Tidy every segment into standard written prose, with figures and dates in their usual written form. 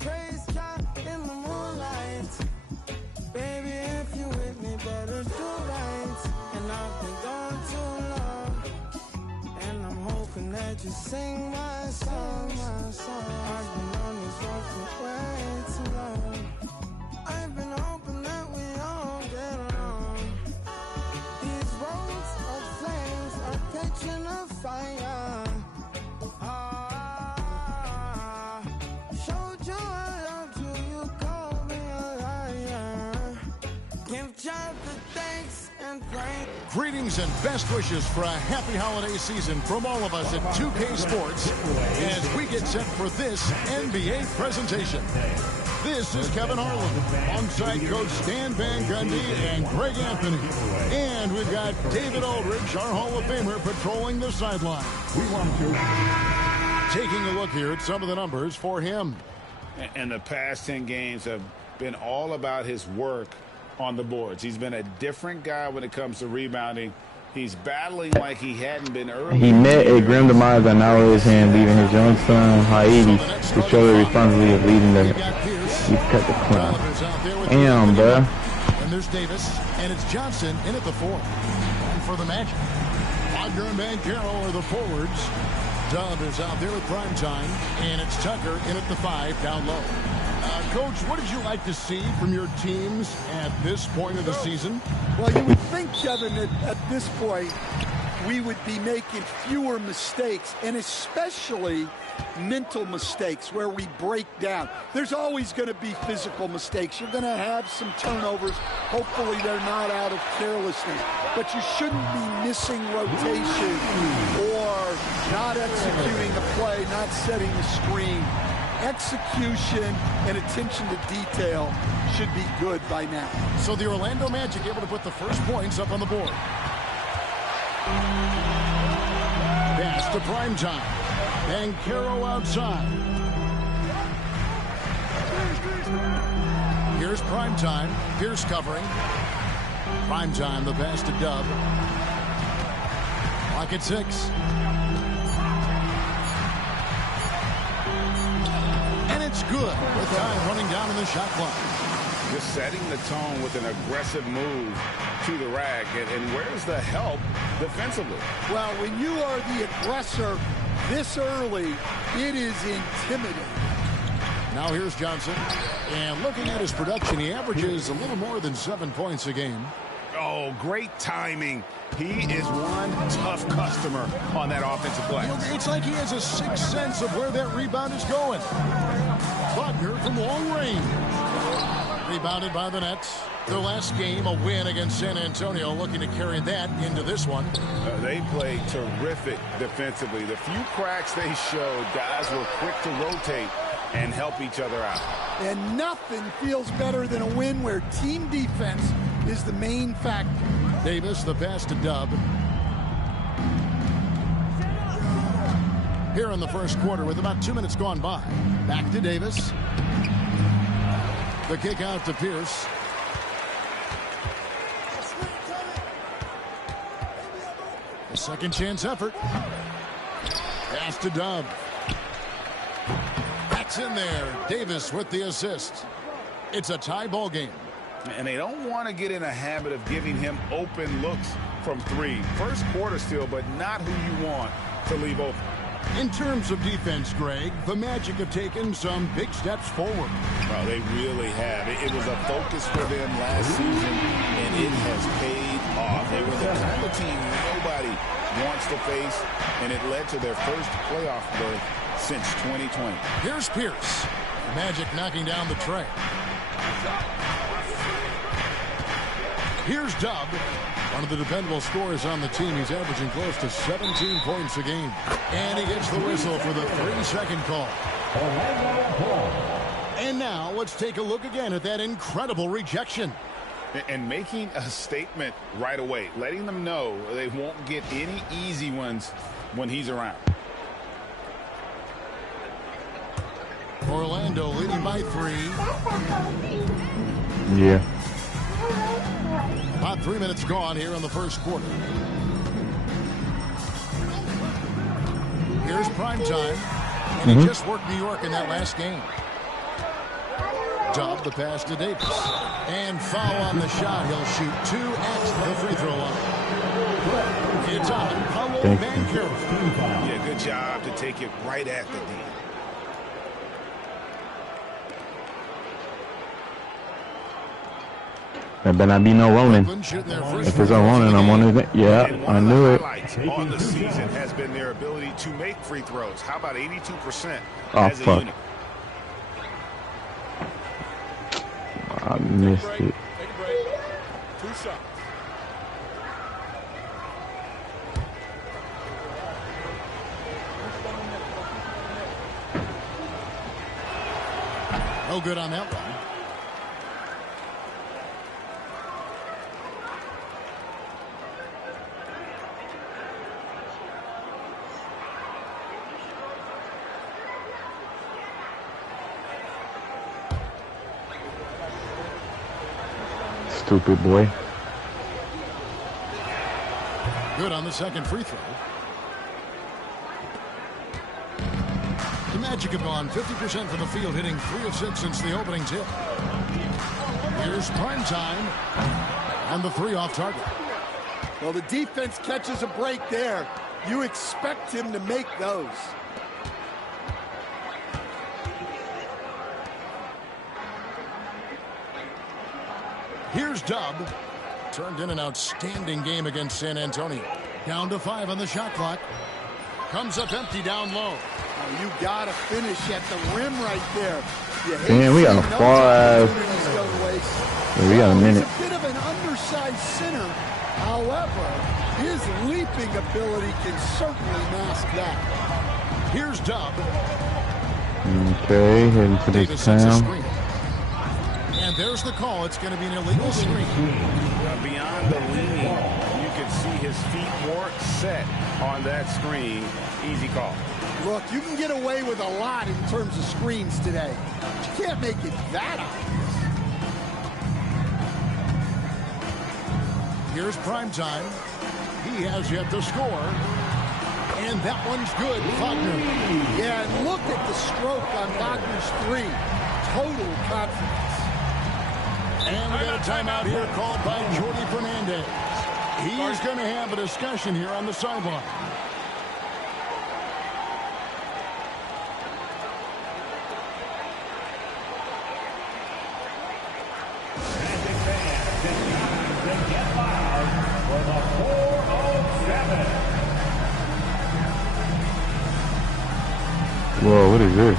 praise God in the moonlight. Baby, if you with me, better do right. And I've been gone too long, and I'm hoping that you sing my song. I've been on this road for way too long. I've been hoping that we all get along. These roads of flames are catching a fire. Showed you I loved you, you called me a liar. Give God the thanks and praise. Greetings and best wishes for a happy holiday season from all of us at 2K Sports as we get set for this NBA presentation. This is Kevin Harlan, alongside Coach Stan Van Gundy and Greg Anthony. And we've got David Aldridge, our Hall of Famer, patrolling the sideline. We want to. Taking a look here at some of the numbers for him. And the past 10 games have been all about his work on the boards. He's been a different guy when it comes to rebounding. He's battling like he hadn't been earlier. He met a grim demise that now is him, leaving his young son, Haiti, to show the responsibility of leading the... He cut the clown. Damn, bruh. And there's Davis, and it's Johnson in at the 4. And for the Magic, Wagner and Banchero are the forwards. Dub is out there with prime time, and it's Tucker in at the 5 down low. Coach, what did you like to see from your teams at this point of the season? Well, you would think, Kevin, that at this point we would be making fewer mistakes, and especially mental mistakes where we break down. There's always going to be physical mistakes. You're going to have some turnovers. Hopefully they're not out of carelessness. But you shouldn't be missing rotation or not executing the play, not setting the screen. Execution and attention to detail should be good by now. So the Orlando Magic able to put the first points up on the board. Pass to primetime. Banchero outside. Here's primetime. Pierce covering. Primetime, the pass to Dub. Clock at 6. And it's good with time running down in the shot clock. Just setting the tone with an aggressive move to the rack. And where's the help defensively? Well, when you are the aggressor this early, it is intimidating. Now here's Johnson. And looking at his production, he averages a little more than 7 points a game. Oh, great timing. He is one tough customer on that offensive play. It's like he has a sixth sense of where that rebound is going. Wagner from long range. Rebounded by the Nets. Their last game, a win against San Antonio, looking to carry that into this one. They played terrific defensively. The few cracks they showed, guys were quick to rotate and help each other out. And nothing feels better than a win where team defense is the main factor. Davis, the pass to Dub. Here in the first quarter with about 2 minutes gone by. Back to Davis. The kick out to Pierce. A second chance effort. Pass to Dub. That's in there. Davis with the assist. It's a tie ball game. And they don't want to get in a habit of giving him open looks from 3. First quarter still, but not who you want to leave open. In terms of defense, Greg, the Magic have taken some big steps forward. Well, they really have. It was a focus for them last season, and it has paid off. They were the kind of team nobody wants to face, and it led to their first playoff berth since 2020. Here's Pierce. Magic knocking down the tray. Here's Dub. One of the dependable scorers on the team. He's averaging close to 17 points a game. And he gets the whistle for the 3-second call. And now let's take a look again at that incredible rejection. And making a statement right away, letting them know they won't get any easy ones when he's around. Orlando leading by 3. Yeah. About 3 minutes gone here in the first quarter. Here's prime time. And he just worked New York in that last game. Dub the pass to Davis. And foul on the shot. He'll shoot 2 at the free throw line. It's on Paolo Banchero. Yeah, good job to take it right at the D. There better not be no rolling. If there's a rolling, I'm on it. Yeah, I knew it. On the season has been their ability to make free throws. How about 82% as a unit? I missed it. Take a break. 2 shots. No good on that one. Stupid boy. Good on the second free throw. The Magic have gone 50% from the field, hitting 3 of 6 since the opening tip. Here's prime time. And the 3 off target. Well, the defense catches a break there. You expect him to make those. Here's Dub. Turned in an outstanding game against San Antonio. Down to 5 on the shot clock. Comes up empty down low. Oh, you got to finish at the rim right there. Man, we got a far we got a minute. He's a bit of an undersized center. However, his leaping ability can certainly mask that. Here's Dub. Okay, heading to this town. And there's the call. It's going to be an illegal screen. Beyond the leaning, you can see his feet more set on that screen. Easy call. Look, you can get away with a lot in terms of screens today. But you can't make it that obvious. Here's prime time. He has yet to score. And that one's good. Wagner. Yeah, and look at the stroke on Wagner's 3. Total confidence. And we got a timeout here called by Jordi Fernandez. He's going to have a discussion here on the sideline. Whoa, what is this?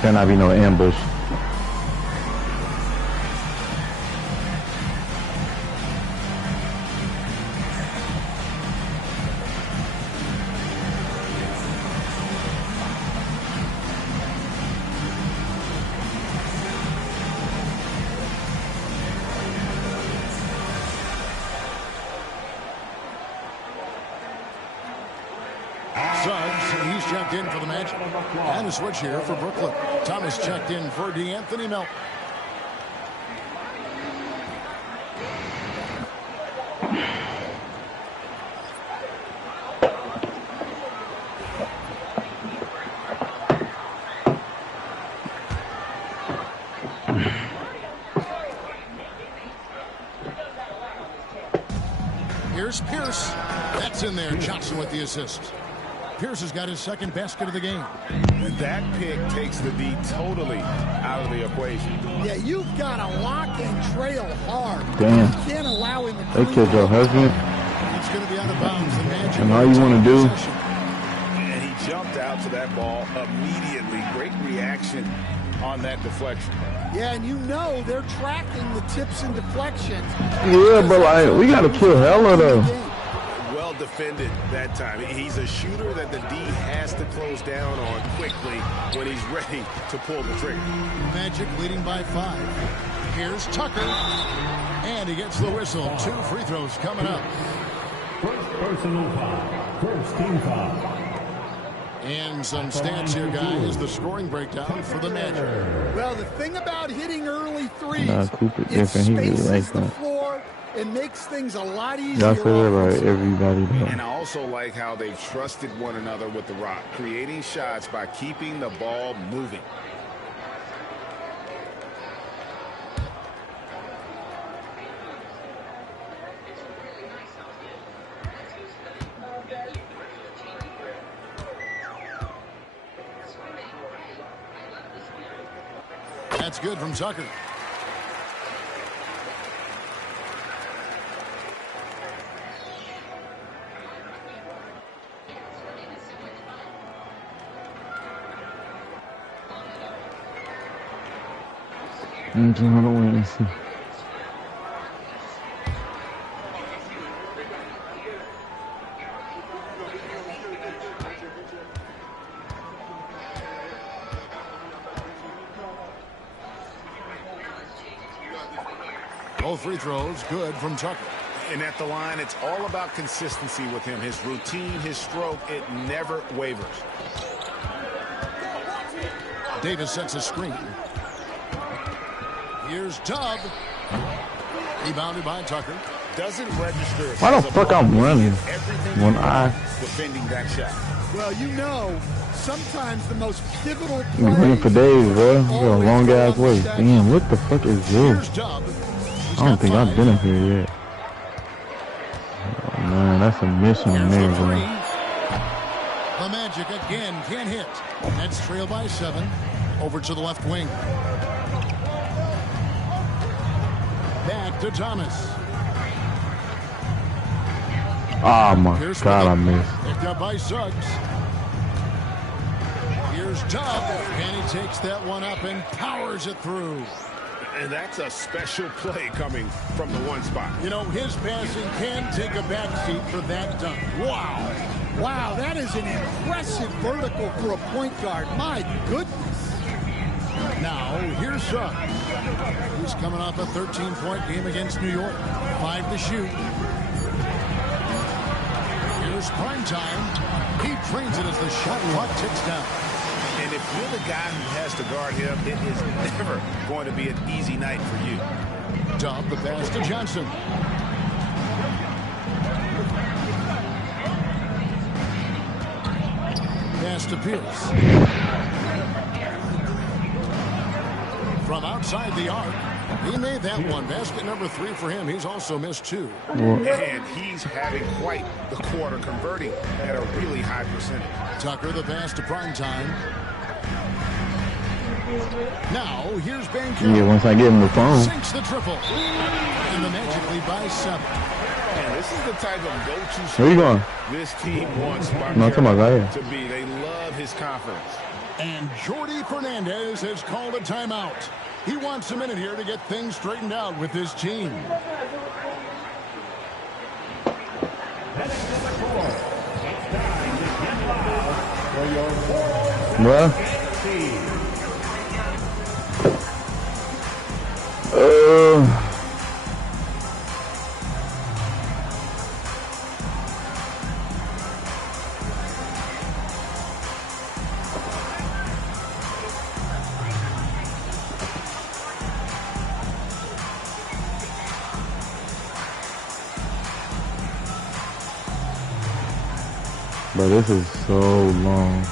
Cannot be no ambush. He's checked in for the Magic. And a switch here for Brooklyn. Thomas checked in for DeAnthony Melton. Here's Pierce. That's in there. Johnson with the assist. Pierce has got his second basket of the game. That pick takes the D totally out of the equation. Yeah, you've got to lock and trail hard. Damn. You can't allow him to They killed your husband. It's going to be out of bounds. The Magic. And all you want to do. And he jumped out to that ball immediately. Great reaction on that deflection. Yeah, and you know they're tracking the tips and deflections. Yeah, but like we got to kill Hella though. Well well defended that time. He's a shooter that the D has to close down on quickly when he's ready to pull the trigger. Magic leading by 5. Here's Tucker. And he gets the whistle. 2 free throws coming up. First personal foul. First team foul. And some stats here, guys. The scoring breakdown for the Magic. Well, the thing about hitting early threes, Cooper it different. He really spaces likes the that. floor and makes things a lot easier. Y'all said that right, everybody does. And I also like how they've trusted one another with the rock, creating shots by keeping the ball moving. That's good from Tucker. I don't want to see. Both free throws good from Tucker. And at the line, it's all about consistency with him. His routine, his stroke, it never wavers. Davis sets a screen. Here's Tubb. Rebounded by Tucker. Doesn't register. Why the fuck I'm running when I defending that shot? Well, you know, sometimes the most pivotal been running for play days, bro. We got a long ass way. Damn, what the fuck is Here's this? Tubb. I don't think I've been up here yet. Oh, man, that's a mission Here's there, the bro. three. The Magic again can't hit. Nets trail by 7. Over to the left wing. Back to Thomas. Oh my Here's God, I Smith. missed. Picked up by Suggs. Here's Tubb. And he takes that one up and powers it through. And that's a special play coming from the one spot. You know, his passing can take a backseat for that dunk. Wow. Wow, that is an impressive vertical for a point guard. My goodness. Now, here's Suggs. He's coming off a 13-point game against New York. 5 to shoot. Here's prime time. He trains it as the shot clock ticks down. And if you're the guy who has to guard him, it is never going to be an easy night for you. Tubb, the pass to Johnson. Pass to Pierce. From outside the arc, he made that one. Basket number 3 for him. He's also missed 2. And he's having quite the quarter, converting at a really high percentage. Tucker, the pass to primetime. Now, here's Banker. Yeah, once I get him the phone. Sinks the triple. And the Magic lead by 7. And this is the type of go-to Where you going? this team wants No, I'm talking about right here. to be. They love his confidence. And Jordi Fernandez has called a timeout. He wants a minute here to get things straightened out with his team. Bruh. But this is so long.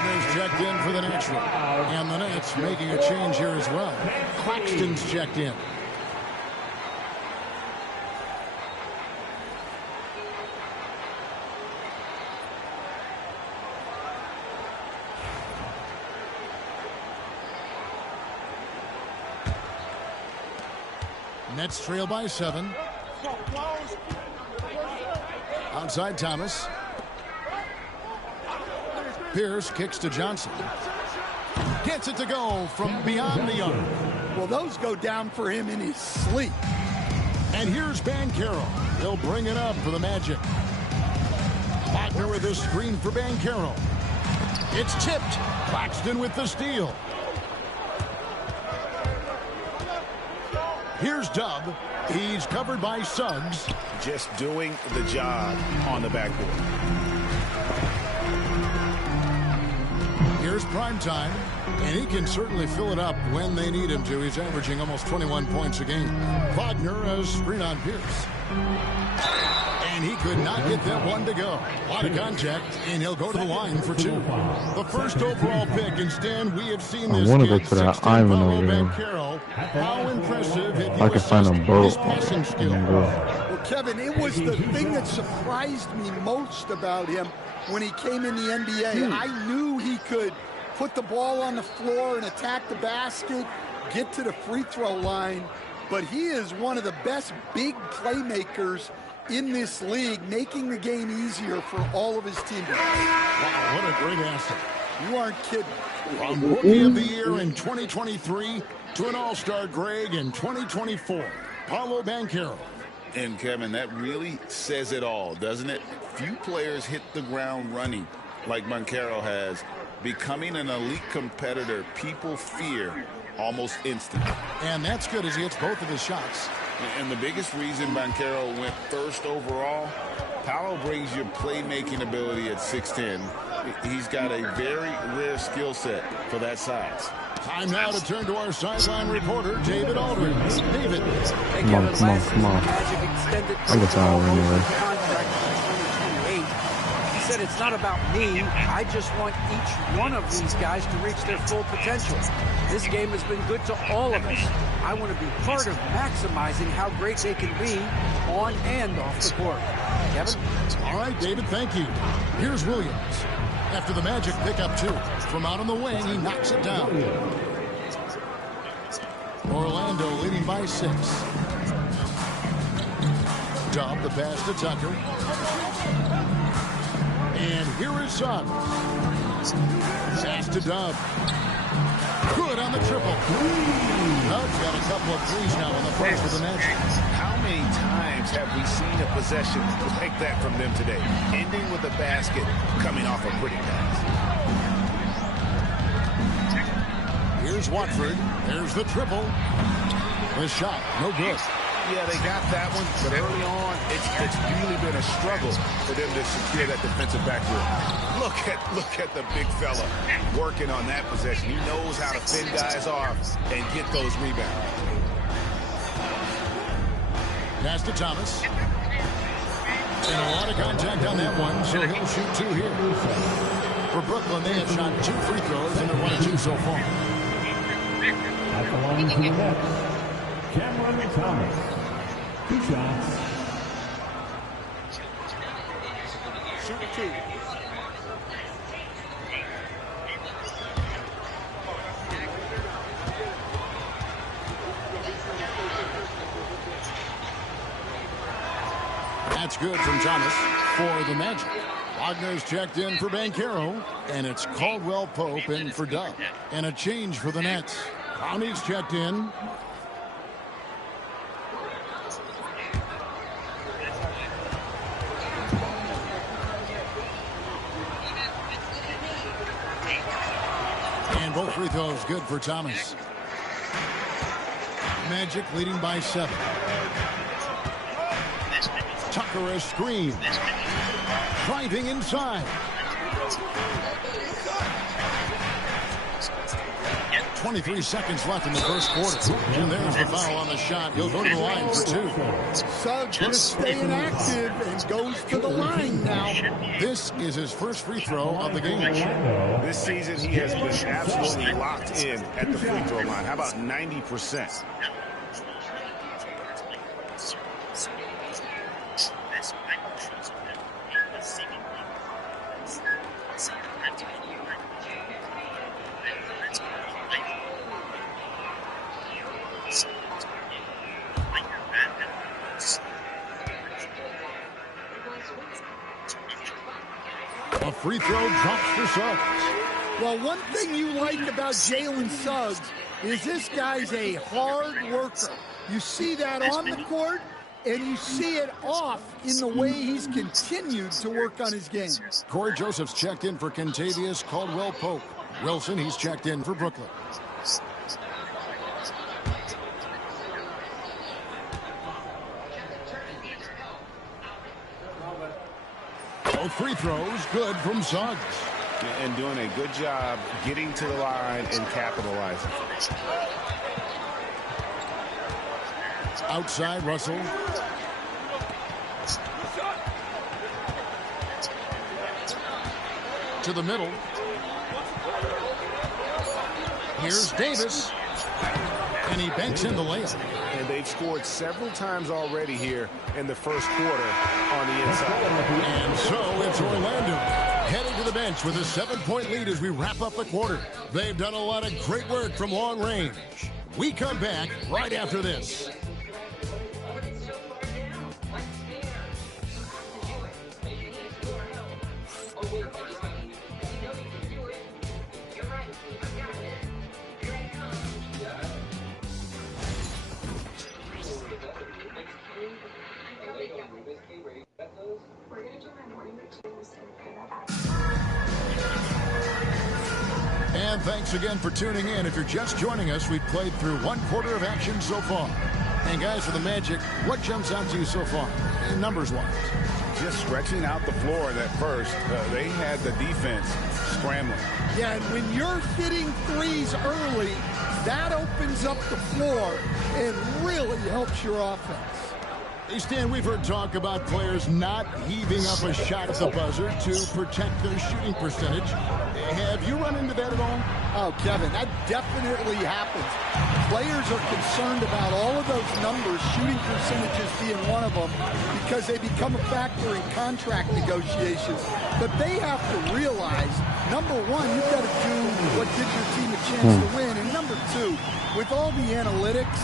Wagner's checked in for the natural. And the Nets making a change here as well. Claxton's checked in. Nets trail by 7. Outside Thomas. Pierce kicks to Johnson. Gets it to go from beyond the arc. Well, those go down for him in his sleep. And here's Banchero. He'll bring it up for the Magic. Wagner with a screen for Banchero. It's tipped. Claxton with the steal. Here's Dub. He's covered by Suggs. Just doing the job on the backboard. Here's Primetime, and he can certainly fill it up when they need him to. He's averaging almost 21 points a game. Wagner a screen on Pierce. And he could not get that one to go. A lot of contact, and he'll go to the line for 2. The first overall pick, and Stan, we have seen this. I want to go to that Ivan over there. How impressive I can find a boat. Passing skill. Well, Kevin, it was the thing that surprised me most about him when he came in the NBA. I knew he could put the ball on the floor and attack the basket, get to the free throw line, but he is one of the best big playmakers in this league, making the game easier for all of his teammates. Wow, what a great asset. You aren't kidding. From Rookie of the Year in 2023 to an All-Star Greg in 2024, Paolo Banchero. And, Kevin, that really says it all, doesn't it? Few players hit the ground running like Banchero has. Becoming an elite competitor, people fear almost instantly. And that's good as he hits both of his shots. And the biggest reason Banchero went first overall, Paolo brings your playmaking ability at 6'10". He's got a very rare skill set for that size. Time now to turn to our sideline reporter, David Aldridge. David. Hey, Come on, Kevin, come on, last come on. season, Magic extended I guess I'll anyway. contract to 2028. He said, it's not about me. I just want each one of these guys to reach their full potential. This game has been good to all of us. I want to be part of maximizing how great they can be on and off the court. Kevin? All right, David, thank you. Here's Williams. After the Magic pick up 2. From out on the wing, he knocks it down. Orlando leading by 6. Dub the pass to Tucker. And here is Suggs. Pass to Dub. Good on the triple. Dub's got a couple of threes now on the front for the Magic. How many times have we seen a possession like that from them today? Ending with a basket, coming off a pretty pass. Here's Watford. There's the triple. The shot, no good. Yeah, they got that one, but early on, it's really been a struggle for them to secure that defensive backboard. Look at the big fella working on that possession. He knows how to fend guys off and get those rebounds. Pass to Thomas. And a lot of contact on that one, so he'll shoot 2 here. For Brooklyn, they have shot 2 free throws, and they're 1 of 2 so far. At the line for the Nets, Cameron Thomas. 2 shots. Shooting 2. That's good from Thomas for the Magic. Wagner's checked in for Banchero, and it's Caldwell Pope in for Dub. And a change for the Nets. Conley's checked in. And both free throws good for Thomas. Magic leading by 7. Tucker a screen. Driving inside. 23 seconds left in the first quarter. And there's the foul on the shot. He'll go to the line for 2. Suggs just staying active and goes to the line now. This is his first free throw of the game. This season, he has been absolutely locked in at the free throw line. How about 90%? A free throw drops for Suggs. Well, one thing you like about Jalen Suggs is this guy's a hard worker. You see that on the court, and you see it off in the way he's continued to work on his game. Corey Joseph's checked in for Kentavious Caldwell-Pope. Wilson, he's checked in for Brooklyn. Both free throws good from Suggs. And doing a good job getting to the line and capitalizing. Outside, Russell. To the middle. Here's Davis. And he banks in the layup. And they've scored several times already here in the first quarter on the inside. And so it's Orlando heading to the bench with a 7-point lead as we wrap up the quarter. They've done a lot of great work from long range. We come back right after this. And thanks again for tuning in. If you're just joining us, we've played through 1 quarter of action so far. And guys, for the Magic, what jumps out to you so far, numbers-wise? Just stretching out the floor in that first. They had the defense scrambling. Yeah, and when you're hitting threes early, that opens up the floor and really helps your offense. Hey, Stan, we've heard talk about players not heaving up a shot at the buzzer to protect their shooting percentage. Have you run into that at all? Oh, Kevin, that definitely happens. Players are concerned about all of those numbers, shooting percentages being one of them, because they become a factor in contract negotiations. But they have to realize, number one, you've got to do what gives your team a chance to win. And number two, with all the analytics,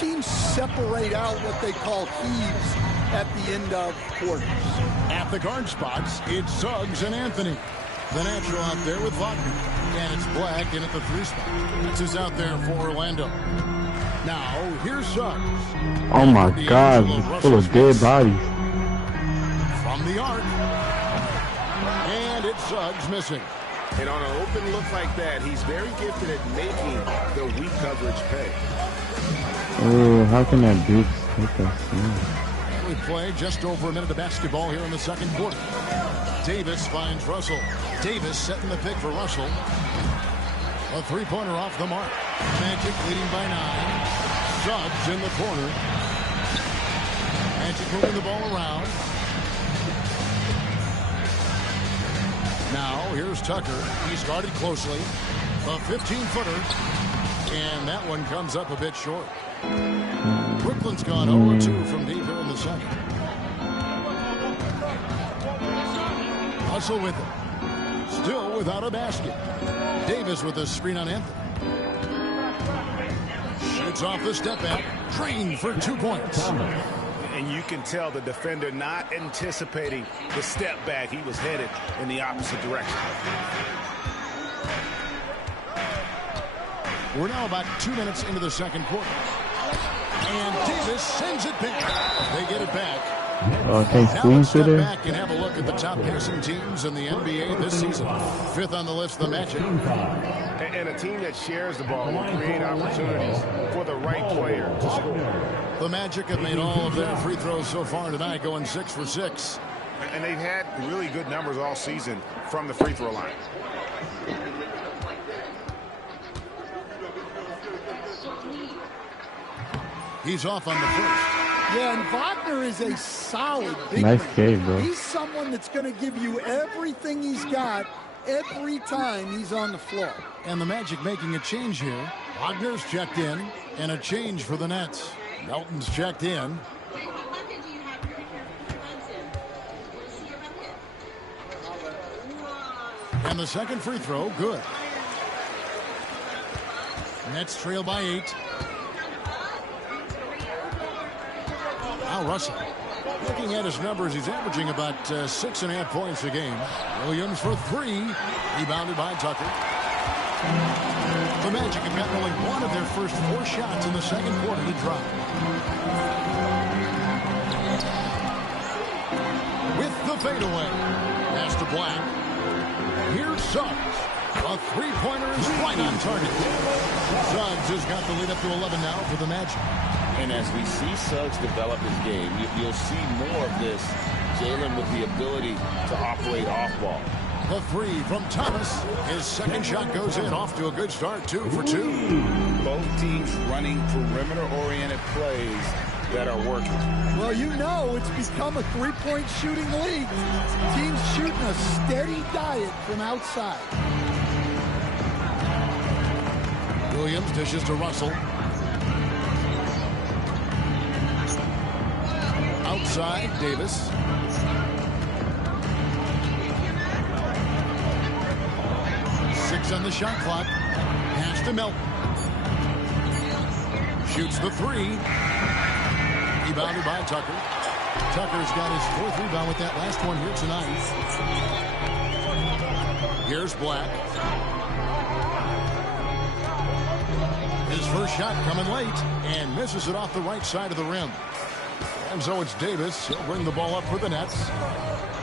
teams separate out what they call heaves at the end of quarters. At the guard spots, it's Suggs and Anthony. The natural out there with Wagner. And it's Black in at the 3 spot. This is out there for Orlando. Now, here's Suggs. Oh my God, full of dead bodies. From the arc. And it's Suggs missing. And on an open look like that, he's very gifted at making the weak coverage pay. Oh, how can that bitch take that? We play just over a minute of basketball here in the second quarter. Davis finds Russell. Davis setting the pick for Russell. A 3-pointer off the mark. Magic leading by 9. Suggs in the corner. Magic moving the ball around. Now here's Tucker. He's guarded closely. A 15-footer. And that one comes up a bit short. Brooklyn's gone 0-2 from deep here in the second. Russell with it. Still without a basket. Davis with a screen on Anthony. Shoots off the step back. Drained for 2 points. And you can tell the defender not anticipating the step back. He was headed in the opposite direction. We're now about 2 minutes into the second quarter. And Davis sends it back. They get it back. Oh, I can't Now let's squeeze step it in. back and have a look at the top passing teams in the NBA this season. 5th on the list, the Magic. And a team that shares the ball will create opportunities for the right player to score. The Magic have made all of their free throws so far tonight, going 6 for 6. And they've had really good numbers all season from the free throw line. He's off on the first. Yeah, and Wagner is a solid big Nice man. save, bro. He's someone that's going to give you everything he's got every time he's on the floor. And the Magic making a change here. Wagner's checked in, and a change for the Nets. Melton's checked in. And the second free throw, good. Nets trail by 8. Now Russell. Looking at his numbers, he's averaging about 6.5 points a game. Williams for 3. Rebounded by Tucker. The Magic have gotten only one of their first 4 shots in the second quarter to drop. With the fadeaway. Pass to Black. Here's Suggs. A three-pointer is right on target. Suggs has got the lead up to 11 now for the Magic. And as we see Suggs develop his game, you'll see more of this. Jalen with the ability to operate off ball. The 3 from Thomas. His second shot goes in. Off to a good start, 2 for 2. Both teams running perimeter-oriented plays that are working. Well, you know it's become a three-point shooting league. Teams shooting a steady diet from outside. Williams dishes to Russell. Outside, Davis. Six on the shot clock. Pass to Melton. Shoots the 3. Rebounded by Tucker. Tucker's got his 4th rebound with that last one here tonight. Here's Black. His first shot coming late and misses it off the right side of the rim. And so it's Davis. He'll bring the ball up for the Nets.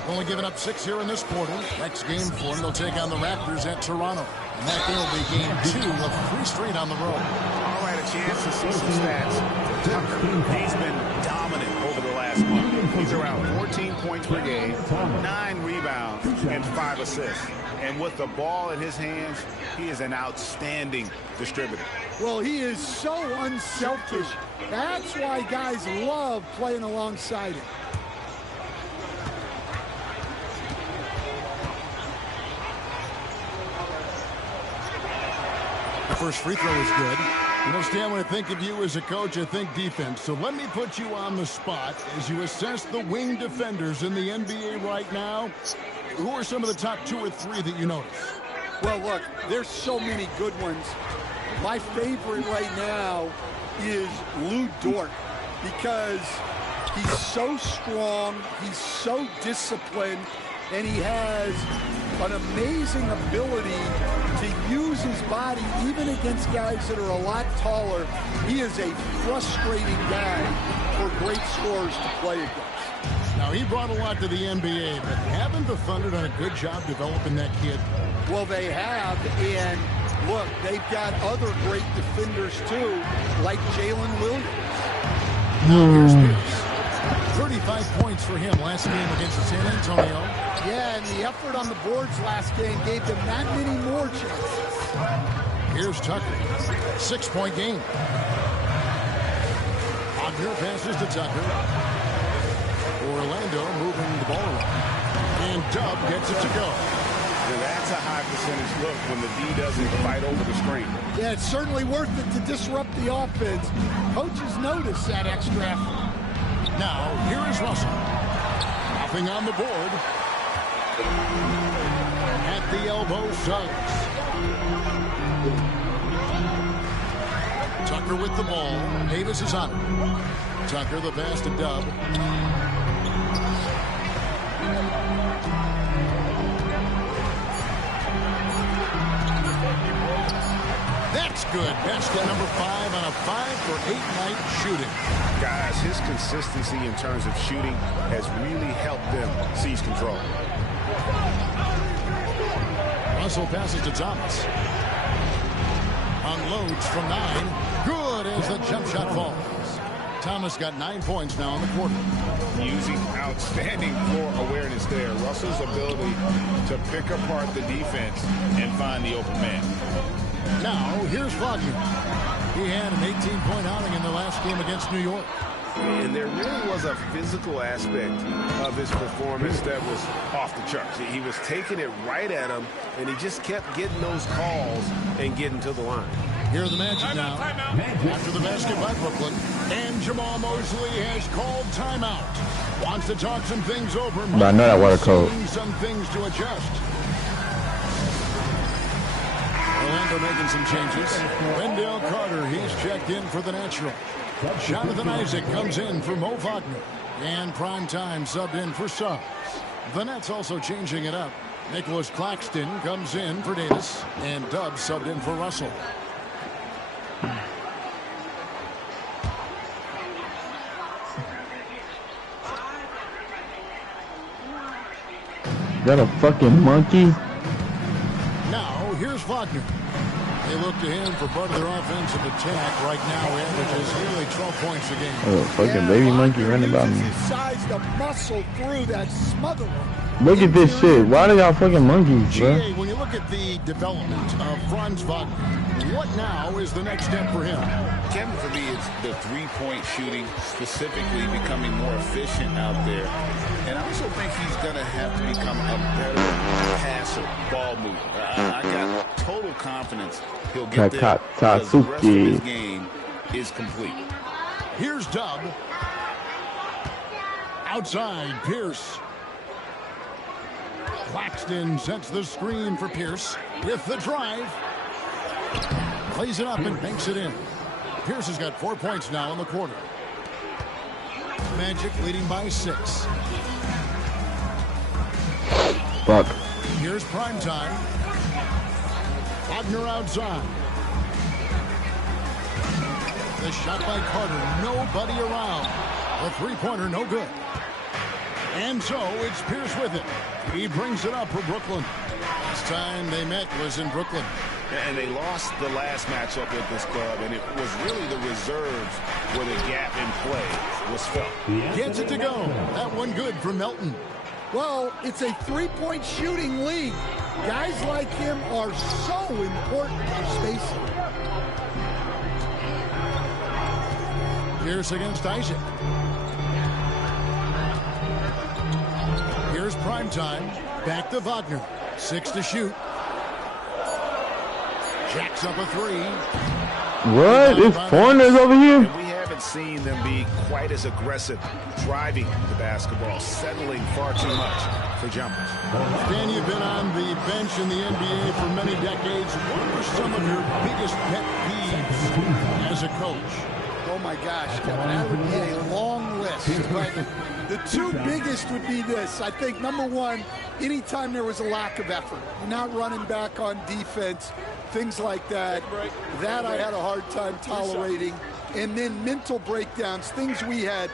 Only giving up 6 here in this quarter. Next game for them, they'll take on the Raptors at Toronto. And that game will be game 2 of 3 straight on the road. All right, a chance to see some stats. Tucker, he's been dominant over the last month. He's around 14 points per game, 9 rebounds, and 5 assists. And with the ball in his hands, he is an outstanding distributor. Well, he is so unselfish. That's why guys love playing alongside him. The first free throw is good. You know, Stan, when I think of you as a coach, I think defense. So let me put you on the spot as you assess the wing defenders in the NBA right now. Who are some of the top 2 or 3 that you notice? Well, look, there's so many good ones. My favorite right now is Lou Dort because he's so strong, he's so disciplined, and he has an amazing ability to use his body even against guys that are a lot taller. He is a frustrating guy for great scorers to play against. Now, he brought a lot to the NBA, but haven't the Thunder done a good job developing that kid? Well, they have, and look, they've got other great defenders too, like Jalen Williams. Here's Pierce. 35 points for him last game against San Antonio. Yeah, and the effort on the boards last game gave them that many more chances. Here's Tucker. 6-point game. Wagner passes to Tucker. Orlando moving the ball around. And Dub gets it to go. That's a high percentage look when the D doesn't fight over the screen. Yeah, it's certainly worth it to disrupt the offense. Coaches notice that extra effort. Now, here is Russell. Nothing on the board. At the elbow, Suggs. Tucker with the ball. Davis is on it. Tucker, the pass to Dub. That's good. Basket number 5 on a 5-for-8 night shooting. Guys, his consistency in terms of shooting has really helped them seize control. Russell passes to Thomas. Unloads from 9. Good as the jump shot falls. Thomas got 9 points now in the quarter. Using outstanding floor awareness there. Russell's ability to pick apart the defense and find the open man. Now, here's Wagner. He had an 18-point outing in the last game against New York. And there really was a physical aspect of his performance that was off the charts. He was taking it right at him, and he just kept getting those calls and getting to the line. Here are the Magic now. After the basket by Brooklyn. And Jamal Mosley has called timeout. Wants to talk some things over. But I know that water cold. Some things to adjust. Orlando making some changes. Wendell Carter, he's checked in for the natural. Jonathan Isaac comes in for Mo Wagner. And Primetime subbed in for Suggs. The Nets also changing it up. Nicholas Claxton comes in for Davis. And Dubs subbed in for Russell. Is that a fucking monkey? Now, here's Wagner. They look to him for part of their offensive attack. Right now, averages nearly 12 points a game. Oh, fucking baby monkey running about me. His size to muscle through that smother one. Look at this shit. Why do y'all fucking monkeys, bro? GA, when you look at the development of Franz Wagner, what now is the next step for him? Kevin, for me, it's the three-point shooting, specifically becoming more efficient out there. And I also think he's going to have to become a better passer, ball mover. I got total confidence he'll get there because the rest of his game is complete. Here's Dub. Outside, Pierce. Claxton sets the screen for Pierce with the drive. Plays it up and banks it in. Pierce has got 4 points now in the quarter. Magic leading by 6. Fuck. Here's Primetime. Wagner outside. The shot by Carter. Nobody around. The three-pointer no good. And so it's Pierce with it. He brings it up for Brooklyn. Last time they met was in Brooklyn. And they lost the last matchup with this club, and it was really the reserves where the gap in play was felt. Gets it to go. That one good for Melton. Well, it's a three-point shooting league. Guys like him are so important for spacing. Pierce against Isaac. Here's Primetime. Back to Wagner. 6 to shoot. Jacks up a 3. What? It's foreigners over here? And we haven't seen them be quite as aggressive driving the basketball, settling far too much for jumpers. Dan, you've been on the bench in the NBA for many decades. What were some of your biggest pet peeves as a coach? Oh my gosh, Kevin, that would be a long list. But the two biggest would be this. I think number one, anytime there was a lack of effort, not running back on defense, things like that, that I had a hard time tolerating. And then mental breakdowns, things we had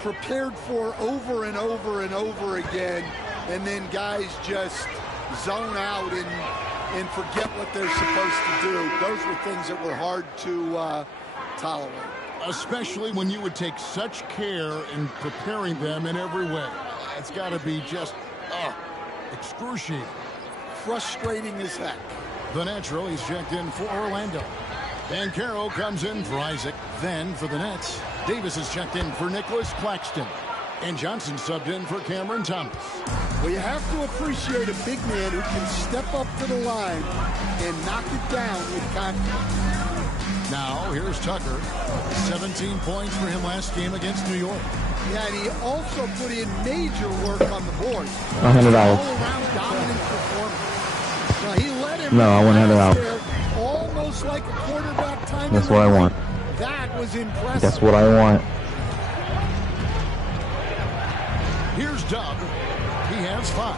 prepared for over and over and over again, and then guys just zone out and forget what they're supposed to do. Those were things that were hard to tolerate. Especially when you would take such care in preparing them in every way. It's got to be just excruciating. Frustrating as heck. The natural, he's checked in for Orlando. Banchero comes in for Isaac. Then for the Nets, Davis is checked in for Nicholas Claxton. And Johnson subbed in for Cameron Thomas. Well, you have to appreciate a big man who can step up to the line and knock it down with confidence. Now, here's Tucker. 17 points for him last game against New York. Yeah, and he also put in major work on the board. $100. All-around dominant performance. Now, he let him No, I want $100. there almost like a quarterback time. That's what I want. That was impressive. That's what I want. Here's Dub. He has 5.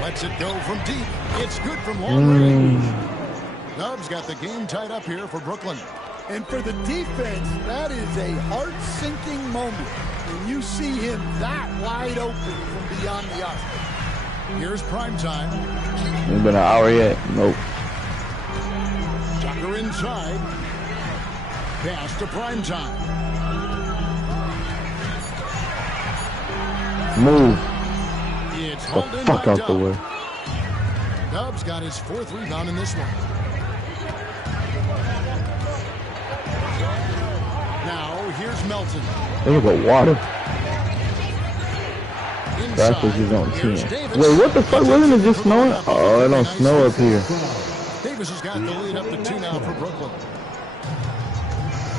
Lets it go from deep. It's good from long range. Dub's got the game tied up here for Brooklyn. And for the defense, that is a heart-sinking moment when you see him that wide open from beyond the arc. Here's Primetime. Ain't been an hour yet. Nope. Tucker inside. Pass to Primetime. Move. It's hauled in Fuck by out the way. Dubs got his 4th rebound in this one. Now, here's Melton. Look at water. That's what he's on 10. Wait, what the fuck? Wasn't it just snowing? Oh, it don't snow up here. Davis has got the lead up to 2 now for Brooklyn.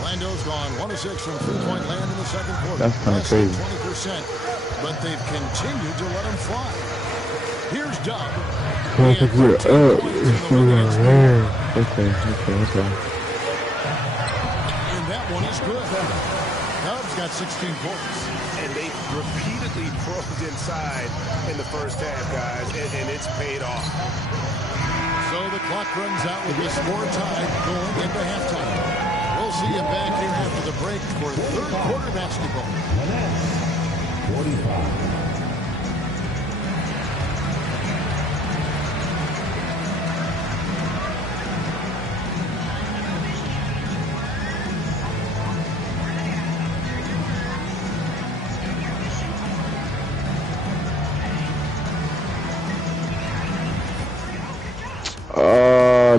Orlando's gone 1 of 6 from three-point land in the second quarter. That's kind of crazy. 20%, but they've continued to let him fly. Here's Dub. Okay. And that one is good. Dub's got 16 points. And they repeatedly probed inside in the first half, guys, and it's paid off. So the clock runs out with the score tied going into halftime. We'll see you back here after the break for third quarter basketball. 45.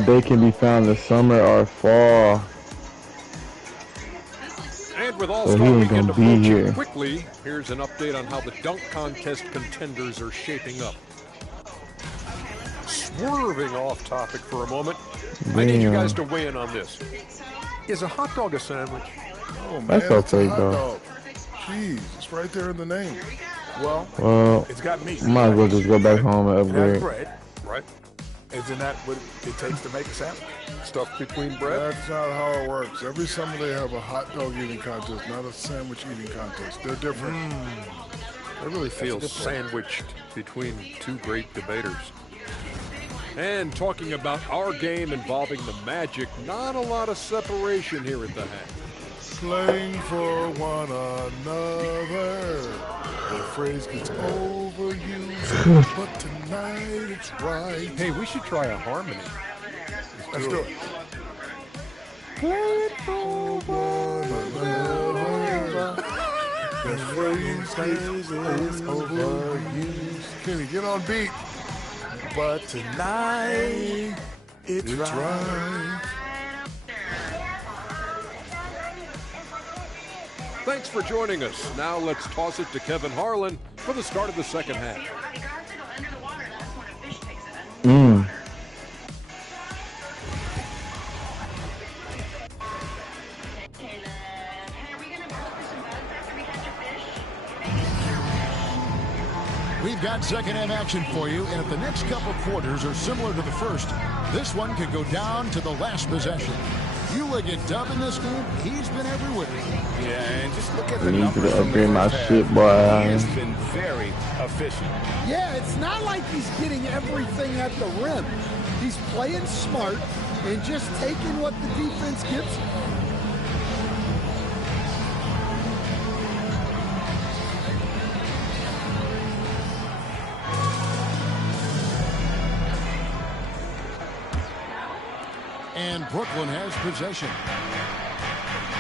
They can be found in summer or fall. And with all So he star ain't weekend gonna be approaching here. quickly, here's an update on how the dunk contest contenders are shaping up. Swerving off topic for a moment, I need you guys to weigh in on this. Is a hot dog a sandwich? Oh, man, That's it's a okay, hot though. dog. Jeez, it's right there in the name. Well, It's got meat. might as well just go back home and It has upgrade. bread. Right? Isn't that what it takes to make a sandwich? Stuff between bread? That's not how it works. Every summer they have a hot dog eating contest, not a sandwich eating contest. They're different. I really feel sandwiched between two great debaters. And talking about our game involving the Magic, not a lot of separation here at the hat. Playing for one another. The phrase gets overused, but tonight it's right. Hey, we should try a harmony. Let's do it. Playing for one another. The phrase gets overused. Kenny, get on beat. But tonight it's right. Thanks for joining us. Now let's toss it to Kevin Harlan for the start of the second half. We've got second half action for you, and if the next couple quarters are similar to the first, this one could go down to the last possession. You look at Dub in this game, he's been everywhere. Yeah, and just look at I the need numbers to from the upgrade my first half. shit, boy. He has been very efficient. Yeah, it's not like he's getting everything at the rim. He's playing smart and just taking what the defense gives him. And Brooklyn has possession.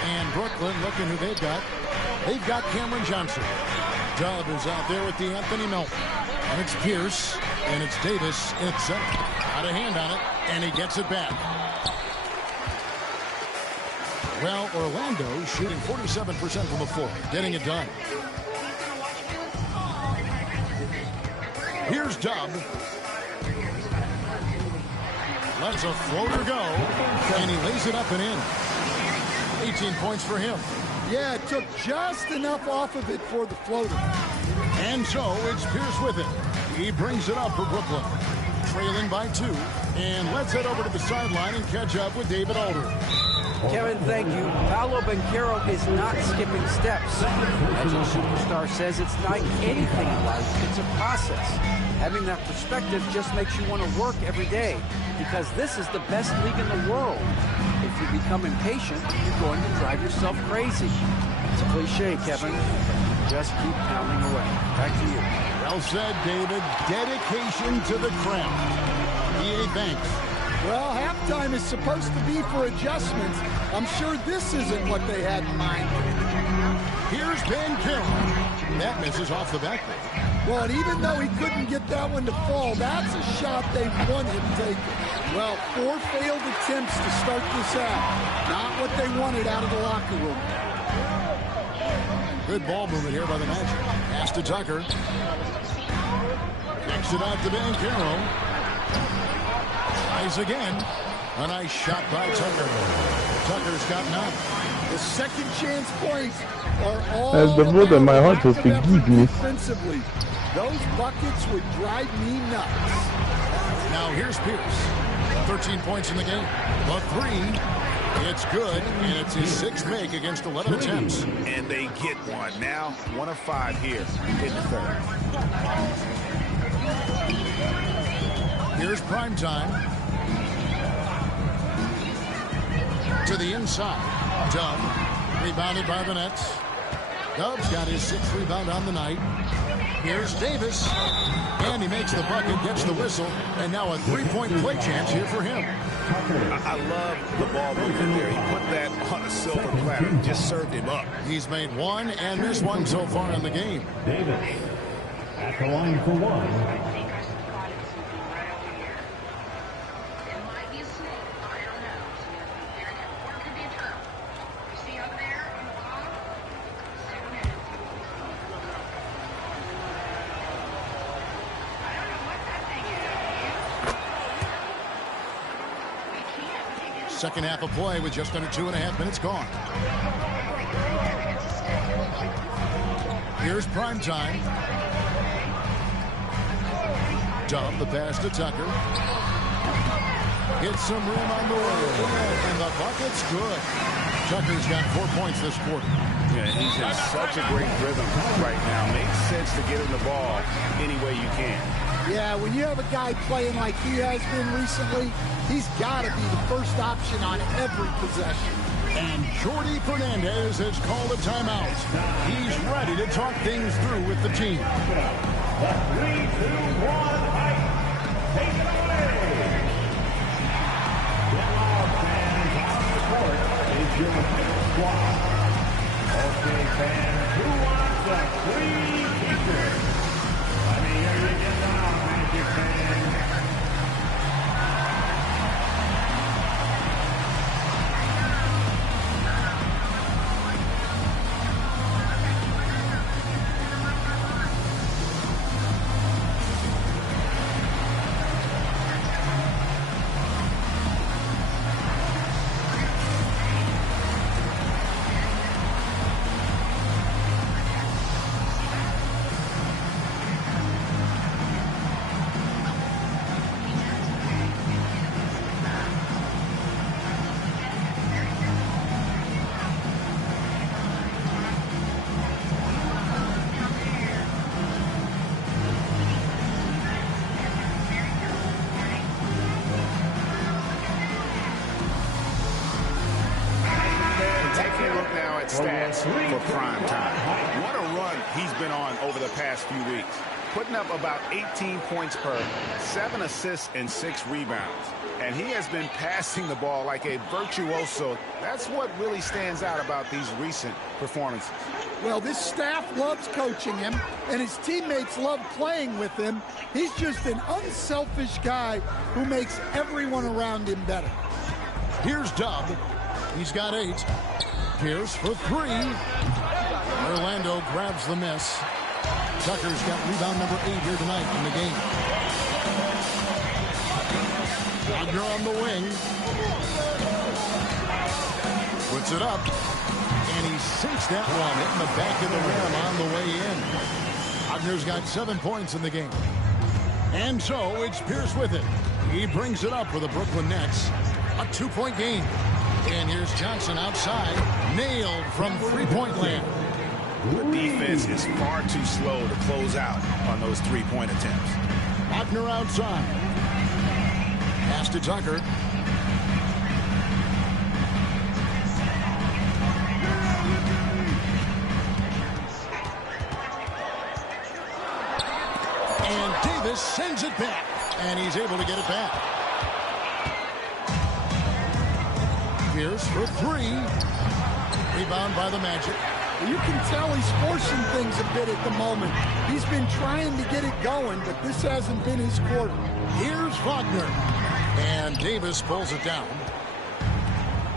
And Brooklyn, looking who they've got. They've got Cameron Johnson. Dub is out there with the Anthony Melton. And it's Pierce, and it's Davis in center. Got a hand on it, and he gets it back. Well, Orlando shooting 47% from the floor, getting it done. Here's Dub. Lets a floater go, and he lays it up and in. 18 points for him. Yeah, it took just enough off of it for the floater. And so it's Pierce with it. He brings it up for Brooklyn. Trailing by 2. And let's head over to the sideline and catch up with David Alder. Kevin, thank you. Paolo Banchero is not skipping steps. As our superstar says, it's not anything in life. It's a process. Having that perspective just makes you want to work every day because this is the best league in the world. If you become impatient, you're going to drive yourself crazy. It's a cliche, Kevin. Just keep pounding away. Back to you. Well said, David. Dedication to the craft. E.A. Banks. Well, halftime is supposed to be for adjustments. I'm sure this isn't what they had in mind. Here's Banchero. That misses off the backboard. Well, and even though he couldn't get that one to fall, that's a shot they want him taking. Well, 4 failed attempts to start this out. Not what they wanted out of the locker room. Good ball movement here by the Magic. Pass to Tucker. Kicks it out to Banchero. Tries again. A nice shot by Tucker. Tucker's got 9. The second chance points are all As the wood in my heart was forgiveness. Defensively. Those buckets would drive me nuts. Now here's Pierce. 13 points in the game. The 3. It's good, and it's his 6th make against 11 attempts. And they get one. Now 1 of 5 here in the third. Here's prime time. To the inside. Dub, rebounded by the Nets. Dub's got his 6th rebound on the night. Here's Davis. And he makes the bucket, gets the whistle, and now a 3-point play chance here for him. I love the ball movement there. He put that on a silver platter. Just served him up. He's made 1 and missed 1 so far in the game. Davis at the line for 1. Second half of play with just under 2.5 minutes gone. Here's prime time. Dub the pass to Tucker. Hits some rim on the way, and the bucket's good. Tucker's got 4 points this quarter. Yeah, he's in such a great rhythm right now. Makes sense to get him the ball any way you can. Yeah, when you have a guy playing like he has been recently, he's got to be the first option on every possession. And Jordi Fernandez has called a timeout. He's ready to talk things through with the team. 3, 2, 1, fight. Take it away. Yellow fans on the court is your squad. Okay, fans, who wants a free t-shirt? Let me hear you get down, Magic fans. Stats for prime time. What a run he's been on over the past few weeks. Putting up about 18 points per, 7 assists and 6 rebounds. And he has been passing the ball like a virtuoso. That's what really stands out about these recent performances. Well, this staff loves coaching him, and his teammates love playing with him. He's just an unselfish guy who makes everyone around him better. Here's Dub. He's got 8. Pierce for 3. Orlando grabs the miss. Tucker's got rebound number 8 here tonight in the game. Wagner on the wing. Puts it up. And he sinks that one hitting the back of the rim on the way in. Wagner's got 7 points in the game. And so it's Pierce with it. He brings it up for the Brooklyn Nets. A 2-point game. And here's Johnson outside. Nailed from 3-point land. The defense is far too slow to close out on those 3-point attempts. Wagner outside. Pass to Tucker. And Davis sends it back. And he's able to get it back. Pierce for 3. Rebound by the Magic. You can tell he's forcing things a bit at the moment. He's been trying to get it going, but this hasn't been his quarter. Here's Wagner. And Davis pulls it down.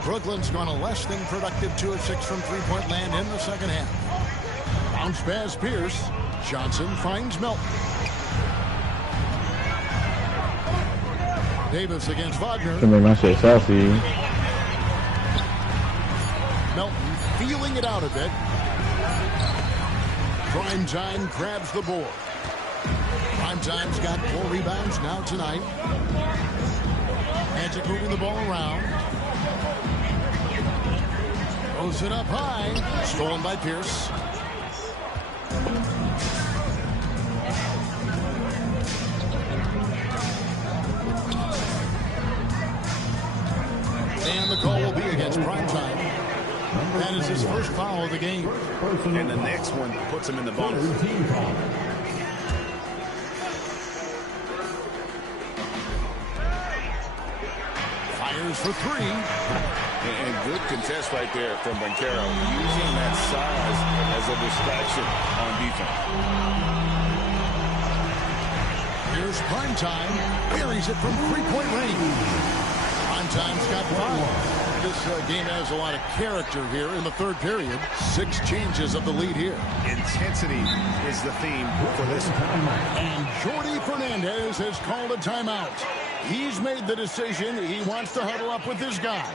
Brooklyn's gone a less than productive 2 of 6 from three-point land in the second half. Bounce pass Pierce. Johnson finds Melton. Davis against Wagner. Can make my shit saucy. Melton feeling it out a bit. Prime Time grabs the board. Prime Time's got 4 rebounds now tonight. Magic moving the ball around. Throws it up high. Stolen by Pierce. And the call will be against Prime Time. That is his first foul of the game. And the next one puts him in the bonus. Fires for 3. And good contest right there from Banchero, using that size as a distraction on defense. Here's Prime Time. Buries it from 3-point range. Prime Time's got 5. This game has a lot of character here in the third period. 6 changes of the lead here. Intensity is the theme for this one. And Jordi Fernandez has called a timeout. He's made the decision. He wants to huddle up with his guys.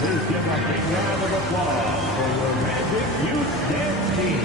Please give a big round of applause for your Magic Youth Dance Team.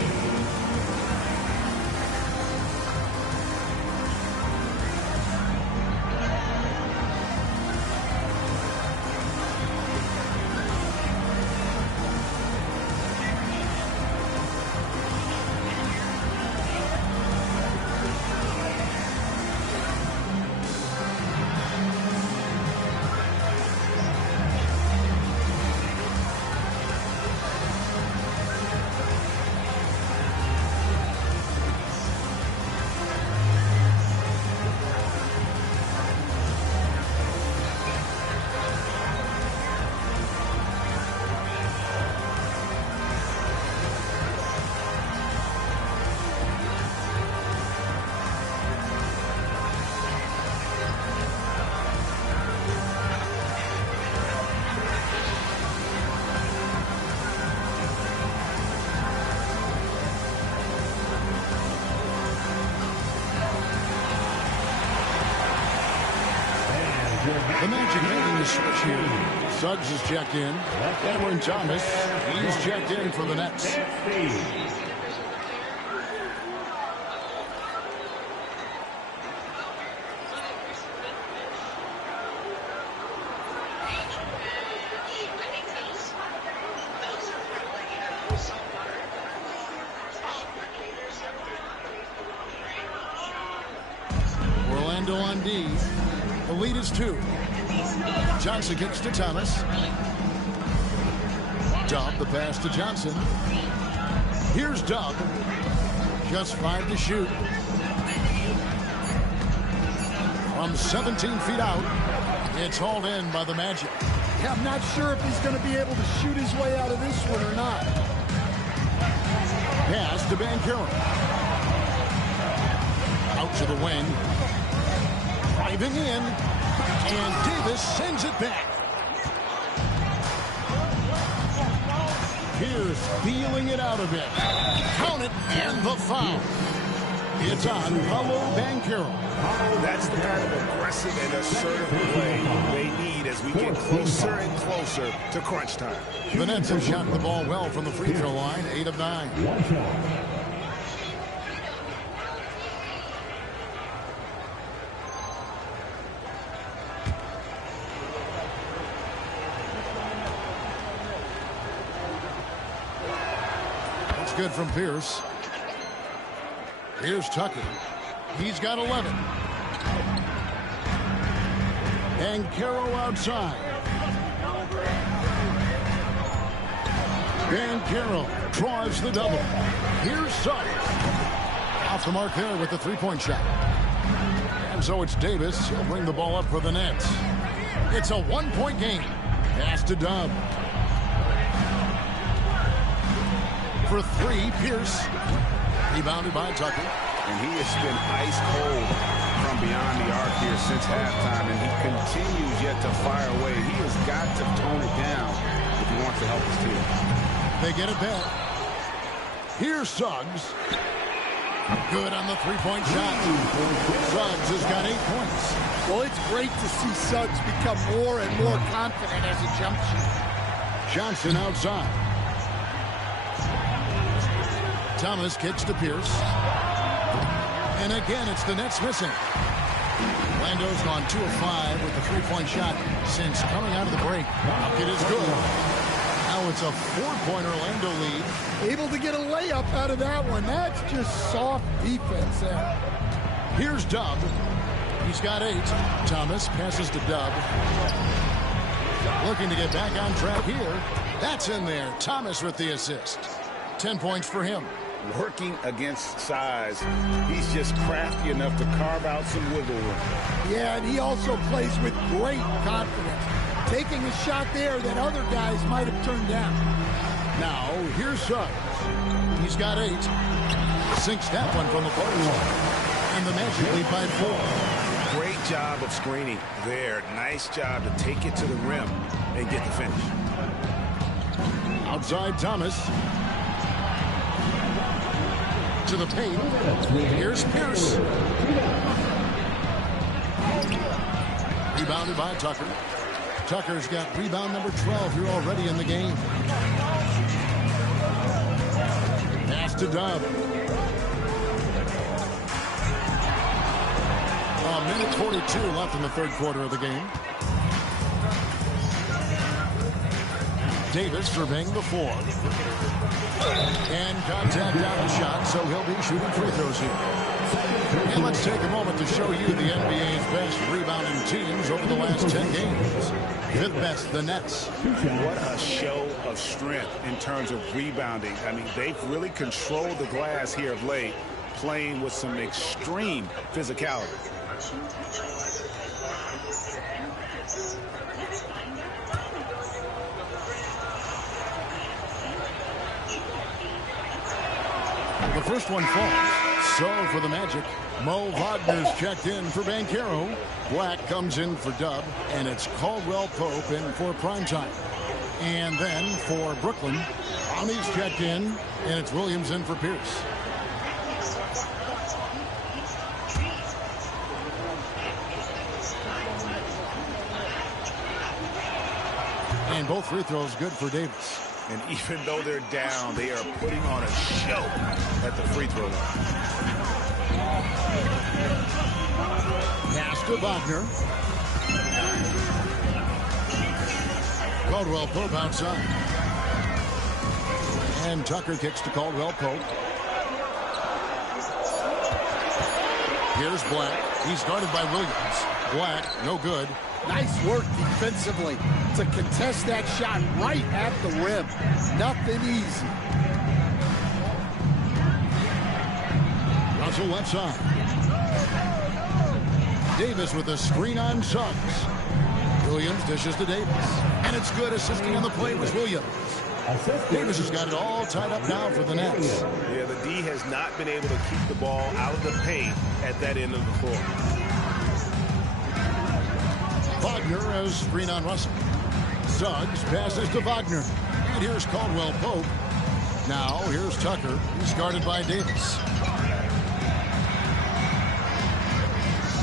The Magic making the switch here. Suggs is checked in. Edwin Thomas, he's checked in for the Nets. Orlando on D. The lead is 2. Johnson gets to Thomas. Dub the pass to Johnson. Here's Dub. Just 5 to shoot. From 17 feet out, it's hauled in by the Magic. Yeah, I'm not sure if he's going to be able to shoot his way out of this one or not. Pass to Banchero. Out to the wing. Driving in. And Davis sends it back. Here's feeling it out a bit. Count it, and the foul. It's on Paolo Banchero. That's the kind of aggressive and assertive play they need as we get closer and closer to crunch time. The Nets have shot the ball well from the free throw line, 8 of 9. Good from Pierce. Here's Tucker. He's got 11. And Banchero outside. Banchero draws the double. Here's Suggs. Off the mark there with the 3-point shot. And so it's Davis. He'll bring the ball up for the Nets. It's a one-point game. Pass to Dub. For three, Pierce. Rebounded by Tucker. And he has been ice cold from beyond the arc here since halftime, and he continues yet to fire away. He has got to tone it down if he wants to help his team. They get it back. Here's Suggs. Good on the three-point shot. Suggs has got 8 points. Well, it's great to see Suggs become more and more confident as a jump shooter. Johnson outside. Thomas kicks to Pierce. And again, it's the Nets missing. Orlando's gone 2 of 5 with the three-point shot since coming out of the break. It is good. Now it's a 4-point Orlando lead. Able to get a layup out of that one. That's just soft defense there. Here's Dub. He's got 8. Thomas passes to Dub. Looking to get back on track here. That's in there. Thomas with the assist. 10 points for him. Working against size, he's just crafty enough to carve out some wiggle room. Yeah, and he also plays with great confidence, taking a shot there that other guys might have turned down. Now, here's Suggs. He's got 8. Sinks that one from the post. And the Magic lead by 4. Great job of screening there. Nice job to take it to the rim and get the finish. Outside Thomas. To the paint. Here's Pierce. Rebounded by Tucker. Tucker's got rebound number 12 here already in the game. Pass to Dub. A minute 42 left in the third quarter of the game. Davis surveying the 4. And contact down the shot, so he'll be shooting free throws here. And let's take a moment to show you the NBA's best rebounding teams over the last 10 games. Fifth best, the Nets. What a show of strength in terms of rebounding. I mean, they've really controlled the glass here of late, playing with some extreme physicality. The first one falls. So for the Magic, Mo Wagner's checked in for Banchero. Black comes in for Dub, and it's Caldwell Pope in for primetime. And then for Brooklyn, Ami's checked in, and it's Williams in for Pierce. And both free throws good for Davis. And even though they're down, they are putting on a show at the free throw line. Pass to Wagner. Caldwell Pope outside. And Tucker kicks to Caldwell Pope. Here's Black. He's guarded by Williams. Black, no good. Nice work defensively to contest that shot right at the rim. Nothing easy. Russell left side. Davis with a screen on Suggs. Williams dishes to Davis. And it's good. Assisting on the play was Williams. Davis has got it all tied up now for the Nets. Yeah, the D has not been able to keep the ball out of the paint at that end of the floor. Wagner has screen on Russell. Suggs passes to Wagner. And here's Caldwell Pope. Now here's Tucker. He's guarded by Davis.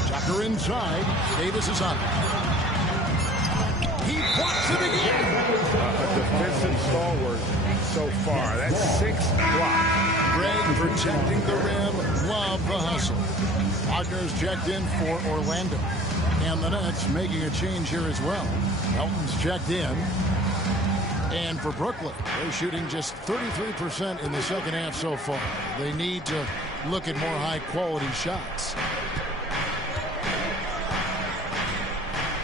Tucker inside. Davis is on. He blocks it again. A defensive stalwart so far. That's 6 blocks. Greg protecting the rim. Love the hustle. Wagner's checked in for Orlando. And the Nets making a change here as well. Melton's checked in. And for Brooklyn, they're shooting just 33% in the second half so far. They need to look at more high-quality shots.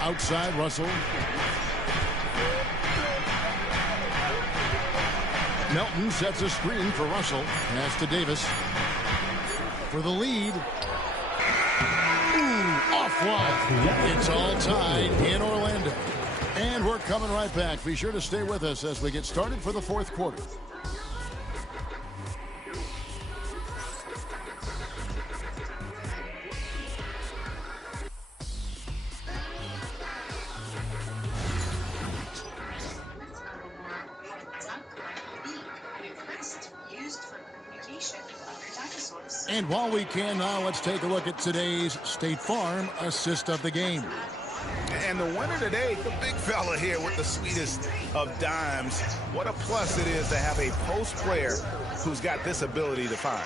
Outside, Russell. Melton sets a screen for Russell. Pass to Davis. For the lead. Ooh, fly. It's all tied in Orlando. And we're coming right back. Be sure to stay with us as we get started for the fourth quarter. And while we can now, let's take a look at today's State Farm assist of the game. And the winner today, the big fella here with the sweetest of dimes. What a plus it is to have a post player who's got this ability to find.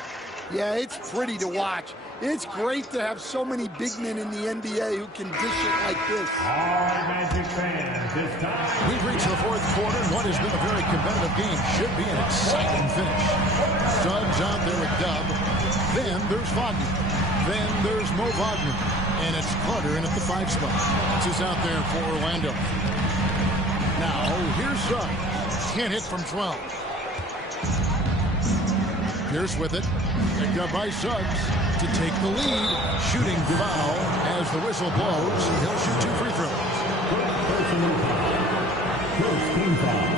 Yeah, it's pretty to watch. It's great to have so many big men in the NBA who can dish it like this. All Magic fans, this time. We've reached the fourth quarter, and what has been a very competitive game should be an exciting finish. Suggs out there with Dub. Then there's Wagner. Then there's Mo Wagner. And it's Carter in at the 5 spot. This is out there for Orlando. Now, here's Suggs. Can't hit from 12. Pierce with it. Picked up by Suggs to take the lead. Shooting foul as the whistle blows. He'll shoot 2 free throws. First team foul.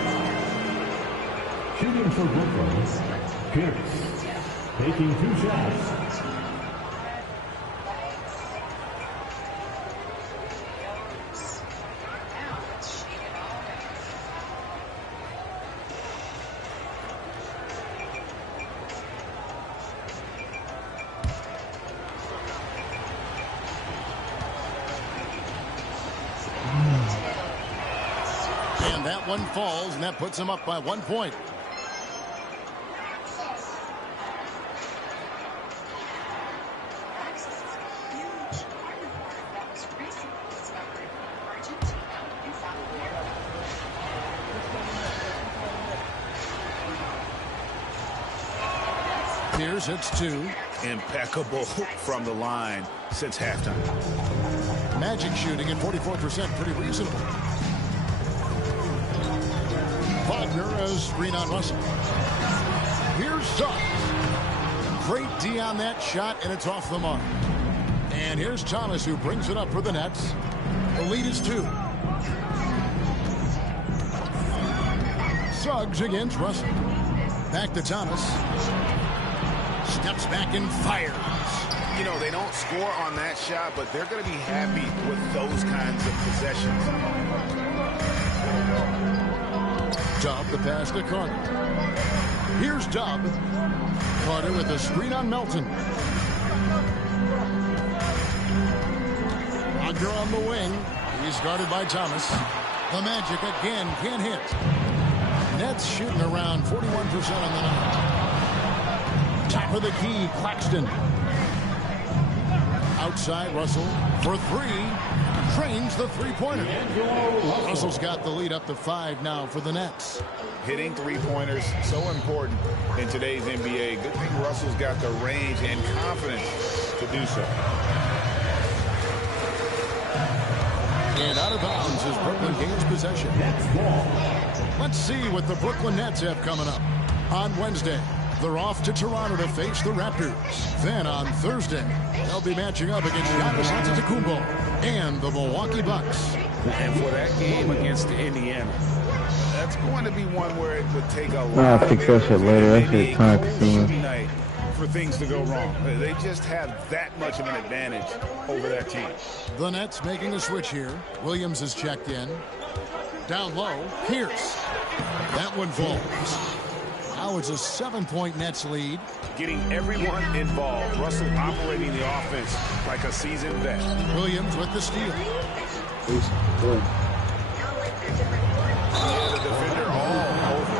Shooting for Brooklyn, Pierce. Taking 2 shots. And that one falls, and that puts him up by 1 point. Pierce hits 2. Impeccable from the line since halftime. Magic shooting at 44%, pretty reasonable. Wagner as screen on Russell. Here's Suggs. Great D on that shot, and it's off the mark. And here's Thomas, who brings it up for the Nets. The lead is 2. Suggs against Russell. Back to Thomas. Steps back and fires. You know, they don't score on that shot, but they're going to be happy with those kinds of possessions. Dub the pass to Carter. Here's Dub. Carter with a screen on Melton. Wagner on the wing. He's guarded by Thomas. The Magic again can't hit. Nets shooting around 41% on the night. Top of the key, Claxton. Outside, Russell for 3. Drains the three-pointer. Russell's got the lead up to 5 now for the Nets. Hitting three-pointers, so important in today's NBA. Good thing Russell's got the range and confidence to do so. And out of bounds as Brooklyn gains possession. Let's see what the Brooklyn Nets have coming up. On Wednesday, they're off to Toronto to face the Raptors. Then on Thursday, they'll be matching up against Giannis Antetokounmpo and the Milwaukee Bucks. And for that game against Indiana, that's going to be one where it would take a lot of night for things to go wrong. They just have that much of an advantage over that team. The Nets making a switch here. Williams is checked in. Down low, Pierce. That one falls. Now it's a 7-point Nets lead. Getting everyone involved. Russell operating the offense like a seasoned vet. Williams with the steal. Yeah, the defender all over.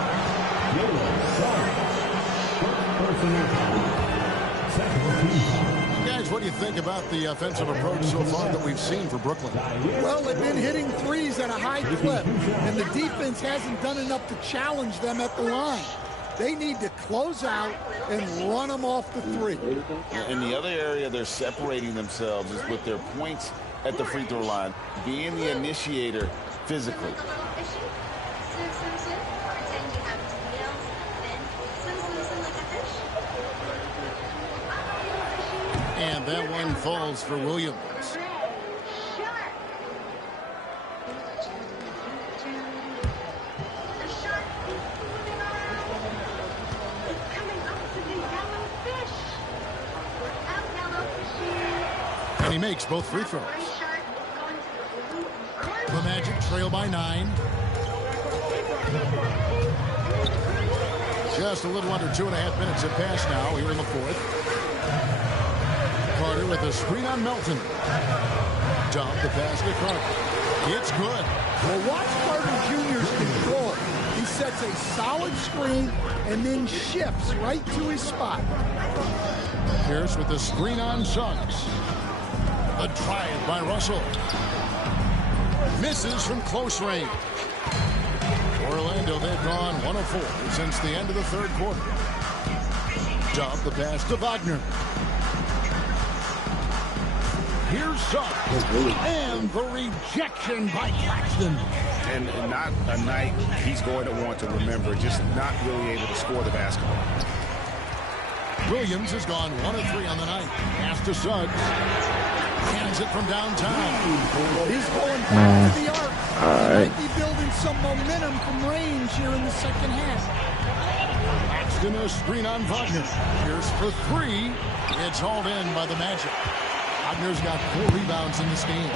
Guys, what do you think about the offensive approach so far that we've seen for Brooklyn? Well, they've been hitting threes at a high clip, and the defense hasn't done enough to challenge them at the line. They need to close out and run them off the 3. And the other area they're separating themselves is with their points at the free throw line, being the initiator physically. And that one falls for Williams. And he makes both free throws. The Magic trail by 9. Just a little under 2.5 minutes have passed now here in the fourth. Carter with a screen on Melton. Dump the pass to Carter. It's good. Well, watch Carter Jr.'s control. He sets a solid screen and then shifts right to his spot. Pierce with the screen on Suggs. A drive by Russell. Misses from close range. Orlando, they've gone 1 of 4 since the end of the third quarter. Dump the pass to Wagner. Here's Suggs. And the rejection by Claxton. And not a night he's going to want to remember, just not really able to score the basketball. Williams has gone 1 of 3 on the night. Pass to Suggs. Hands it from downtown. He's going back to the arc. Right. Might be building some momentum from range here in the second half. Paxton a screen on Wagner. Pierce for 3. It's hauled in by the Magic. Wagner's got 4 rebounds in this game.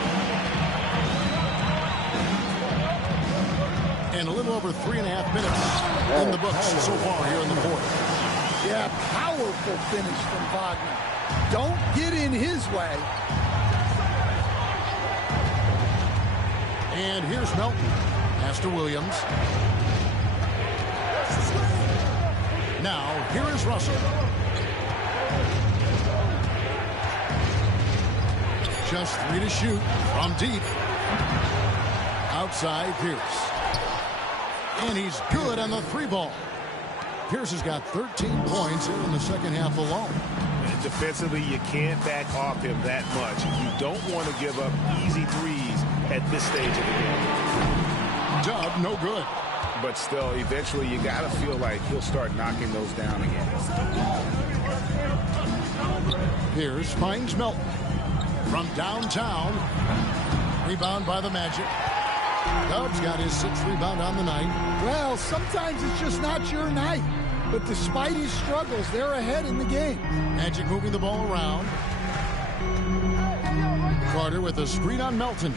And a little over 3.5 minutes in the books so far here in the fourth. Yeah, powerful finish from Wagner. Don't get in his way. And here's Melton. Pass to Williams. Now, here is Russell. Just 3 to shoot from deep. Outside Pierce. And he's good on the 3 ball. Pierce has got 13 points here in the second half alone. And defensively, you can't back off him that much. You don't want to give up easy threes at this stage of the game. Dub, no good. But still, eventually, you got to feel like he'll start knocking those down again. Pierce finds Melton. From downtown. Rebound by the Magic. Dub's got his 6th rebound on the night. Well, sometimes it's just not your night. But despite his struggles, they're ahead in the game. Magic moving the ball around. Carter with a screen on Melton.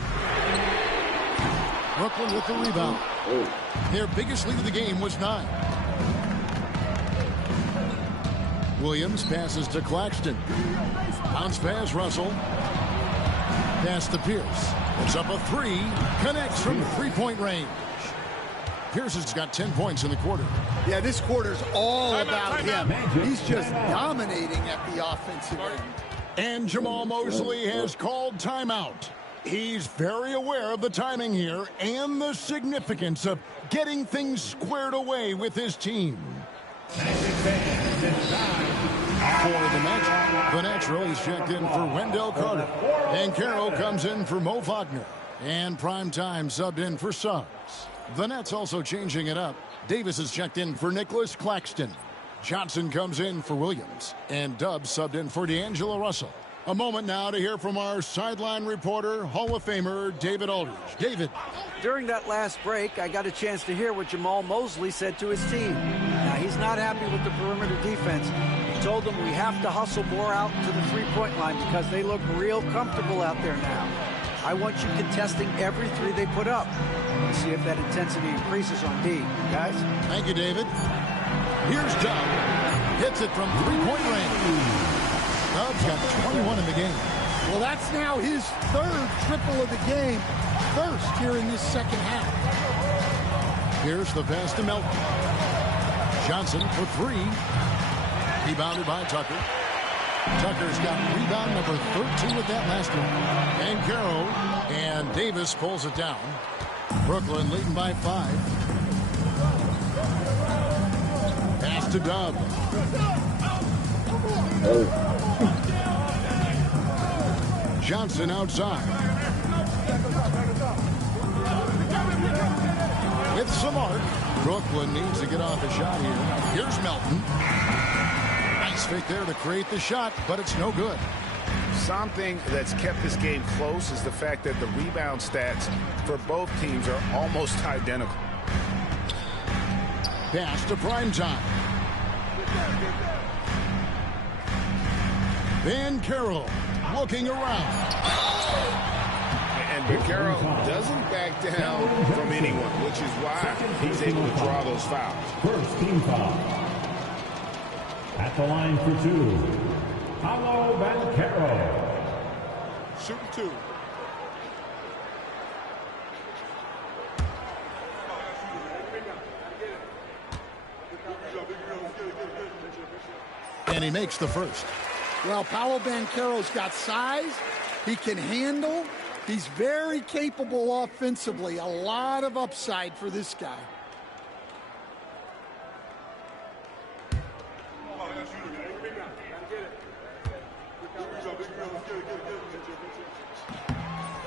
Brooklyn with the rebound. Their biggest lead of the game was 9. Williams passes to Claxton. Bounce pass, Russell. Pass to Pierce. It's up a 3. Connects from 3-point range. Pierce has got 10 points in the quarter. Yeah, this quarter's all about him. He's just dominating at the offensive end. And Jamal Mosley has called timeout. He's very aware of the timing here and the significance of getting things squared away with his team. For the Magic, the natural is checked in for Wendell Carter. And Caro comes in for Mo Wagner. And Primetime subbed in for Suggs. The Nets also changing it up. Davis is checked in for Nicholas Claxton. Johnson comes in for Williams. And Dub subbed in for D'Angelo Russell. A moment now to hear from our sideline reporter, Hall of Famer David Aldridge. David. During that last break, I got a chance to hear what Jamal Mosley said to his team. Now, he's not happy with the perimeter defense. He told them we have to hustle more out to the three-point line because they look real comfortable out there now. I want you contesting every 3 they put up. Let's see if that intensity increases on D. Guys? Thank you, David. Here's Dub. Hits it from 3-point range. Dub's got 21 in the game. Well, that's now his 3rd triple of the game. First here in this second half. Here's the pass to Melton. Johnson for 3. Rebounded by Tucker. Tucker's got rebound number 13 with that last one. And Caro and Davis pulls it down. Brooklyn leading by 5. Pass to Dub. Johnson outside. With some arc. Brooklyn needs to get off a shot here. Here's Melton. Nice fake there to create the shot, but it's no good. Something that's kept this game close is the fact that the rebound stats for both teams are almost identical. Pass to Primetime. Van Carroll. looking around. And Vaquero doesn't back down from anyone, which is why he's able to draw those fouls. First team foul. At the line for 2, Paulo Banchero. Shooting 2. And he makes the first. Well, Paulo Banchero's got size. He can handle. He's very capable offensively. A lot of upside for this guy.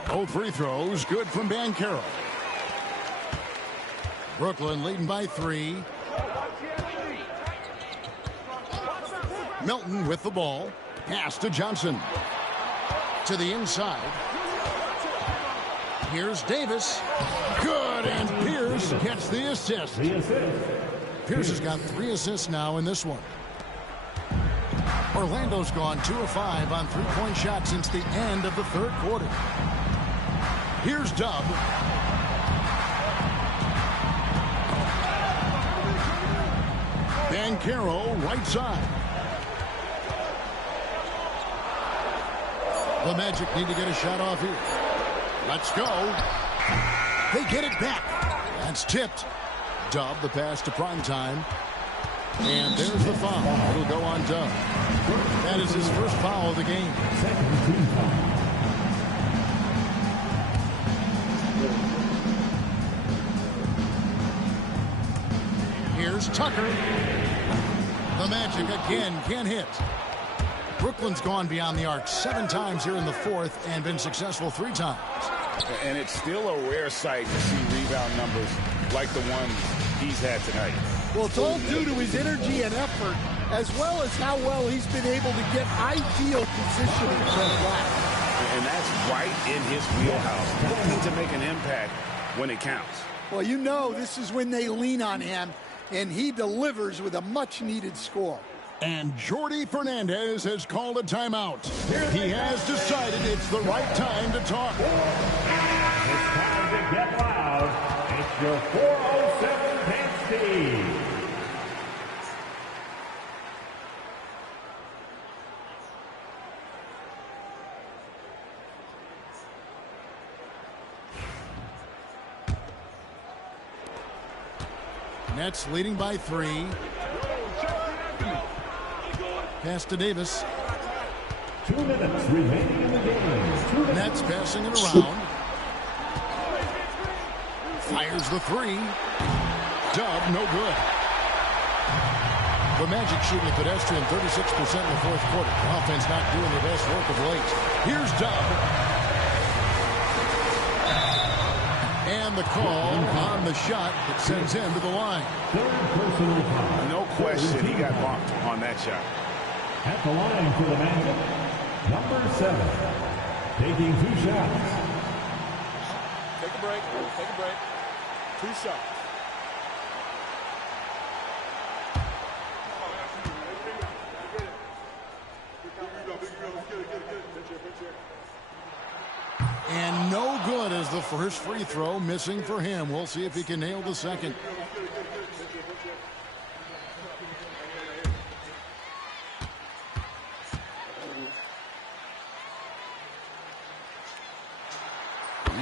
Both free throws good from Banchero. Brooklyn leading by 3. Milton with the ball. Pass to Johnson. To the inside. Here's Davis. Good, and Pierce gets the assist. Pierce has got 3 assists now in this one. Orlando's gone 2 of 5 on three-point shots since the end of the third quarter. Here's Dub. Banchero right side. The Magic need to get a shot off here. Let's go. They get it back. That's tipped. Dub the pass to Primetime. And there's the foul. It'll go on Dub. That is his first foul of the game. Here's Tucker. The Magic again can't hit. Brooklyn's gone beyond the arc 7 times here in the fourth and been successful 3 times. And it's still a rare sight to see rebound numbers like the one he's had tonight. Well, it's all due to his energy and effort, as well as how well he's been able to get ideal positioning from Black. And that's right in his wheelhouse, looking to make an impact when it counts. Well, you know this is when they lean on him, and he delivers with a much-needed score. And Jordi Fernandez has called a timeout. He has decided it's the right time to talk. It's time to get loud. It's your 407 Penske. Nets leading by 3. Pass to Davis. 2 minutes remaining in the game. Nets passing it around. Fires the 3. Dub, no good. The Magic shooting a pedestrian 36% in the fourth quarter. The offense not doing their best work of late. Here's Dub. And the call on the shot that sends him to the line. No question he got bumped on that shot. At the line for the Magic, number 7, taking 2 shots. Take a break. Take a break. 2 shots. And no good as the first free throw missing for him. We'll see if he can nail the second.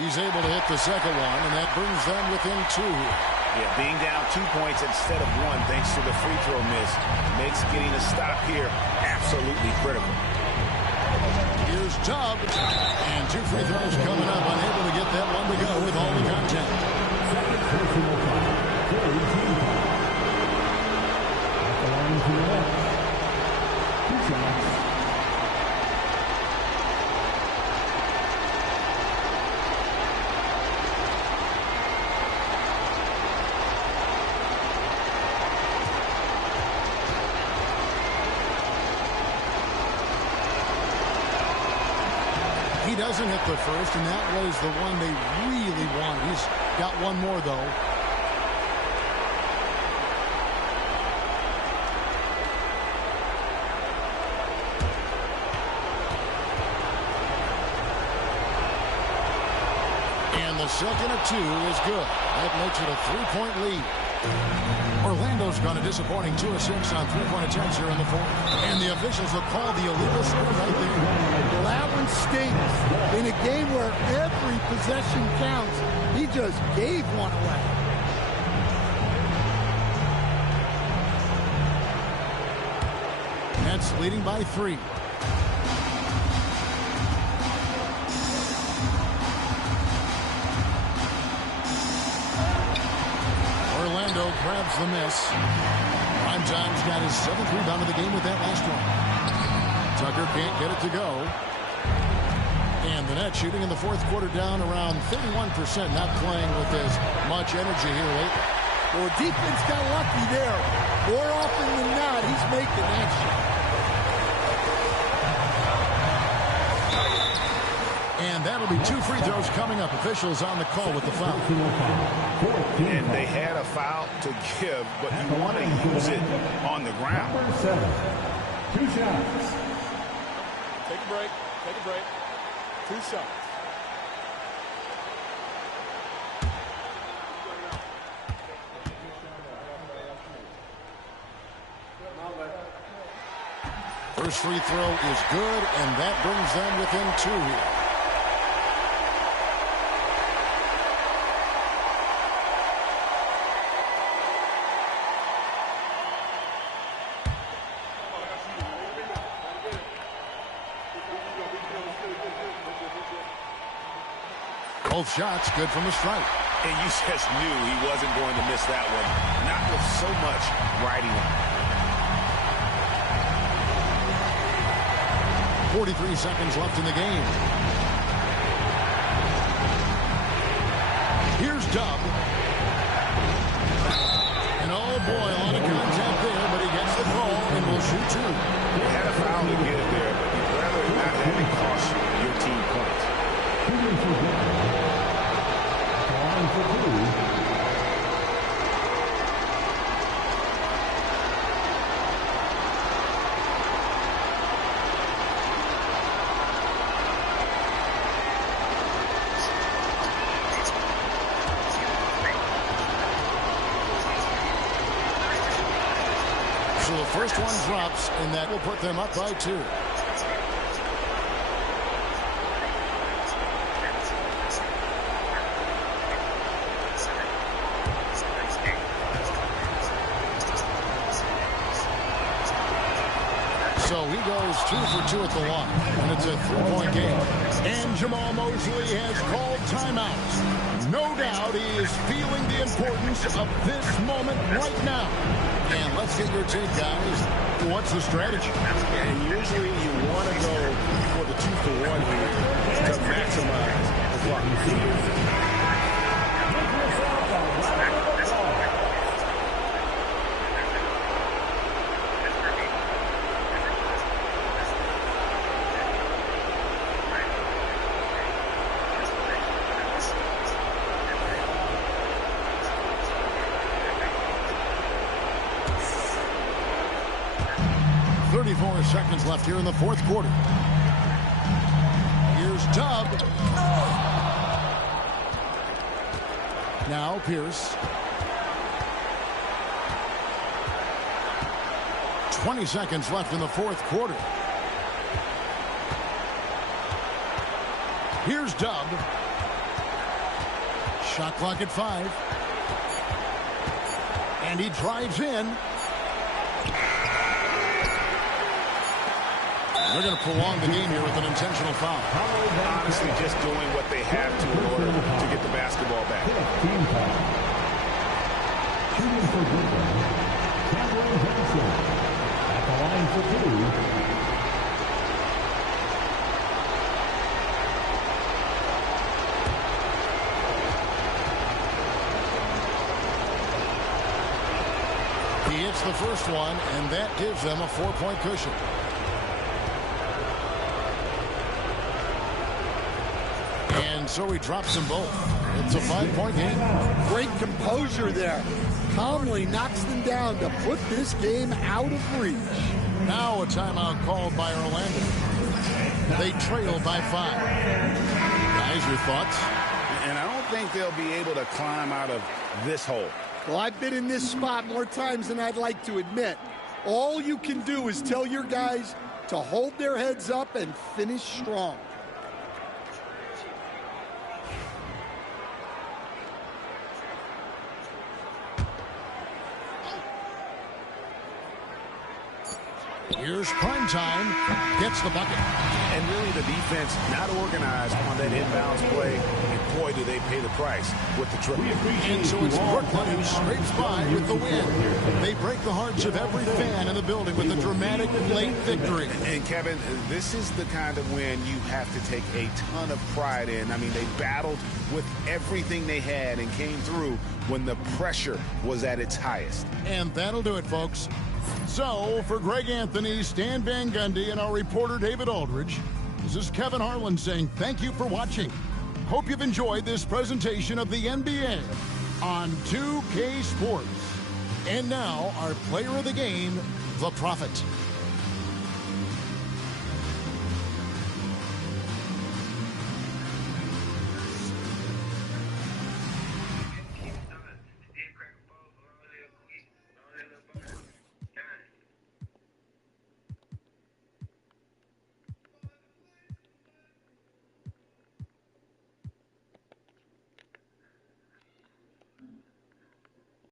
He's able to hit the second one, and that brings them within 2. Yeah, being down 2 points instead of 1 thanks to the free throw miss makes getting a stop here absolutely critical. Here's Dub, and 2 free throws coming up, unable to get that one to go with all the contact. Second personal foul. at the line to the left. 2 shots. He doesn't hit the first, and that was the one they really want. He's got one more, though. the second of two is good. That makes it a 3-point lead. Orlando's gone a disappointing 2 of 6 on 3-point attempts here in the fourth. And the officials will call the illegal score right there. Well, that one stinks. In a game where every possession counts, he just gave one away. Nets leading by 3. Orlando grabs the miss. Primetime's got his 7th rebound of the game with that last one. Tucker can't get it to go. And the Nets shooting in the fourth quarter down around 31%, not playing with as much energy here lately. Well, defense got lucky there. More often than not, he's making that shot. And that'll be 2 free throws coming up. Officials on the call with the foul. And they had a foul to give, but you want to use it on the ground. 2 shots. Take a break. Take a break. 2 shots. First free throw is good, and that brings them within 2 here. Both shots good from the stripe. And you just knew he wasn't going to miss that one. Not with so much riding on it. 43 seconds left in the game. Here's Dub. And oh boy, a lot of contact there, but he gets the call and will shoot 2. You had a foul to give there, but you'd rather not have it cost your team points. So the first one drops, and that will put them up by 2. So he goes 2 for 2 at the line, and it's a 3-point game. And Jamal Mosley has called timeouts. No doubt he is feeling the importance of this moment right now. And let's get your take, guys. What's the strategy? And usually you want to go for the 2 for 1 here to maximize the clock. Seconds left here in the fourth quarter. Here's Dub. Now Pierce. 20 seconds left in the fourth quarter. Here's Dub. Shot clock at 5. And he drives in. They're going to prolong the game here with an intentional foul. Honestly, just doing what they have to in order to get the basketball back. Shooting for Brooklyn, Cameron Johnson at the line for 2. He hits the first one, and that gives them a 4-point cushion. And so he drops them both. It's a 5-point game. Great composure there. Calmly knocks them down to put this game out of reach. Now a timeout called by Orlando. They trail by 5. Guys, your thoughts? And I don't think they'll be able to climb out of this hole? Well, I've been in this spot more times than I'd like to admit. All you can do is tell your guys to hold their heads up and finish strong. Here's Primetime, gets the bucket. And really the defense not organized on that inbounds play. And boy, do they pay the price with the triple. And so it's Brooklyn who scrapes by with the win. They break the hearts of every fan in the building with a dramatic late victory. And Kevin, this is the kind of win you have to take a ton of pride in. I mean, they battled with everything they had and came through when the pressure was at its highest. And that'll do it, folks. So, for Greg Anthony, Stan Van Gundy, and our reporter David Aldridge, this is Kevin Harlan saying thank you for watching. Hope you've enjoyed this presentation of the NBA on 2K Sports. And now, our player of the game, the Prophet.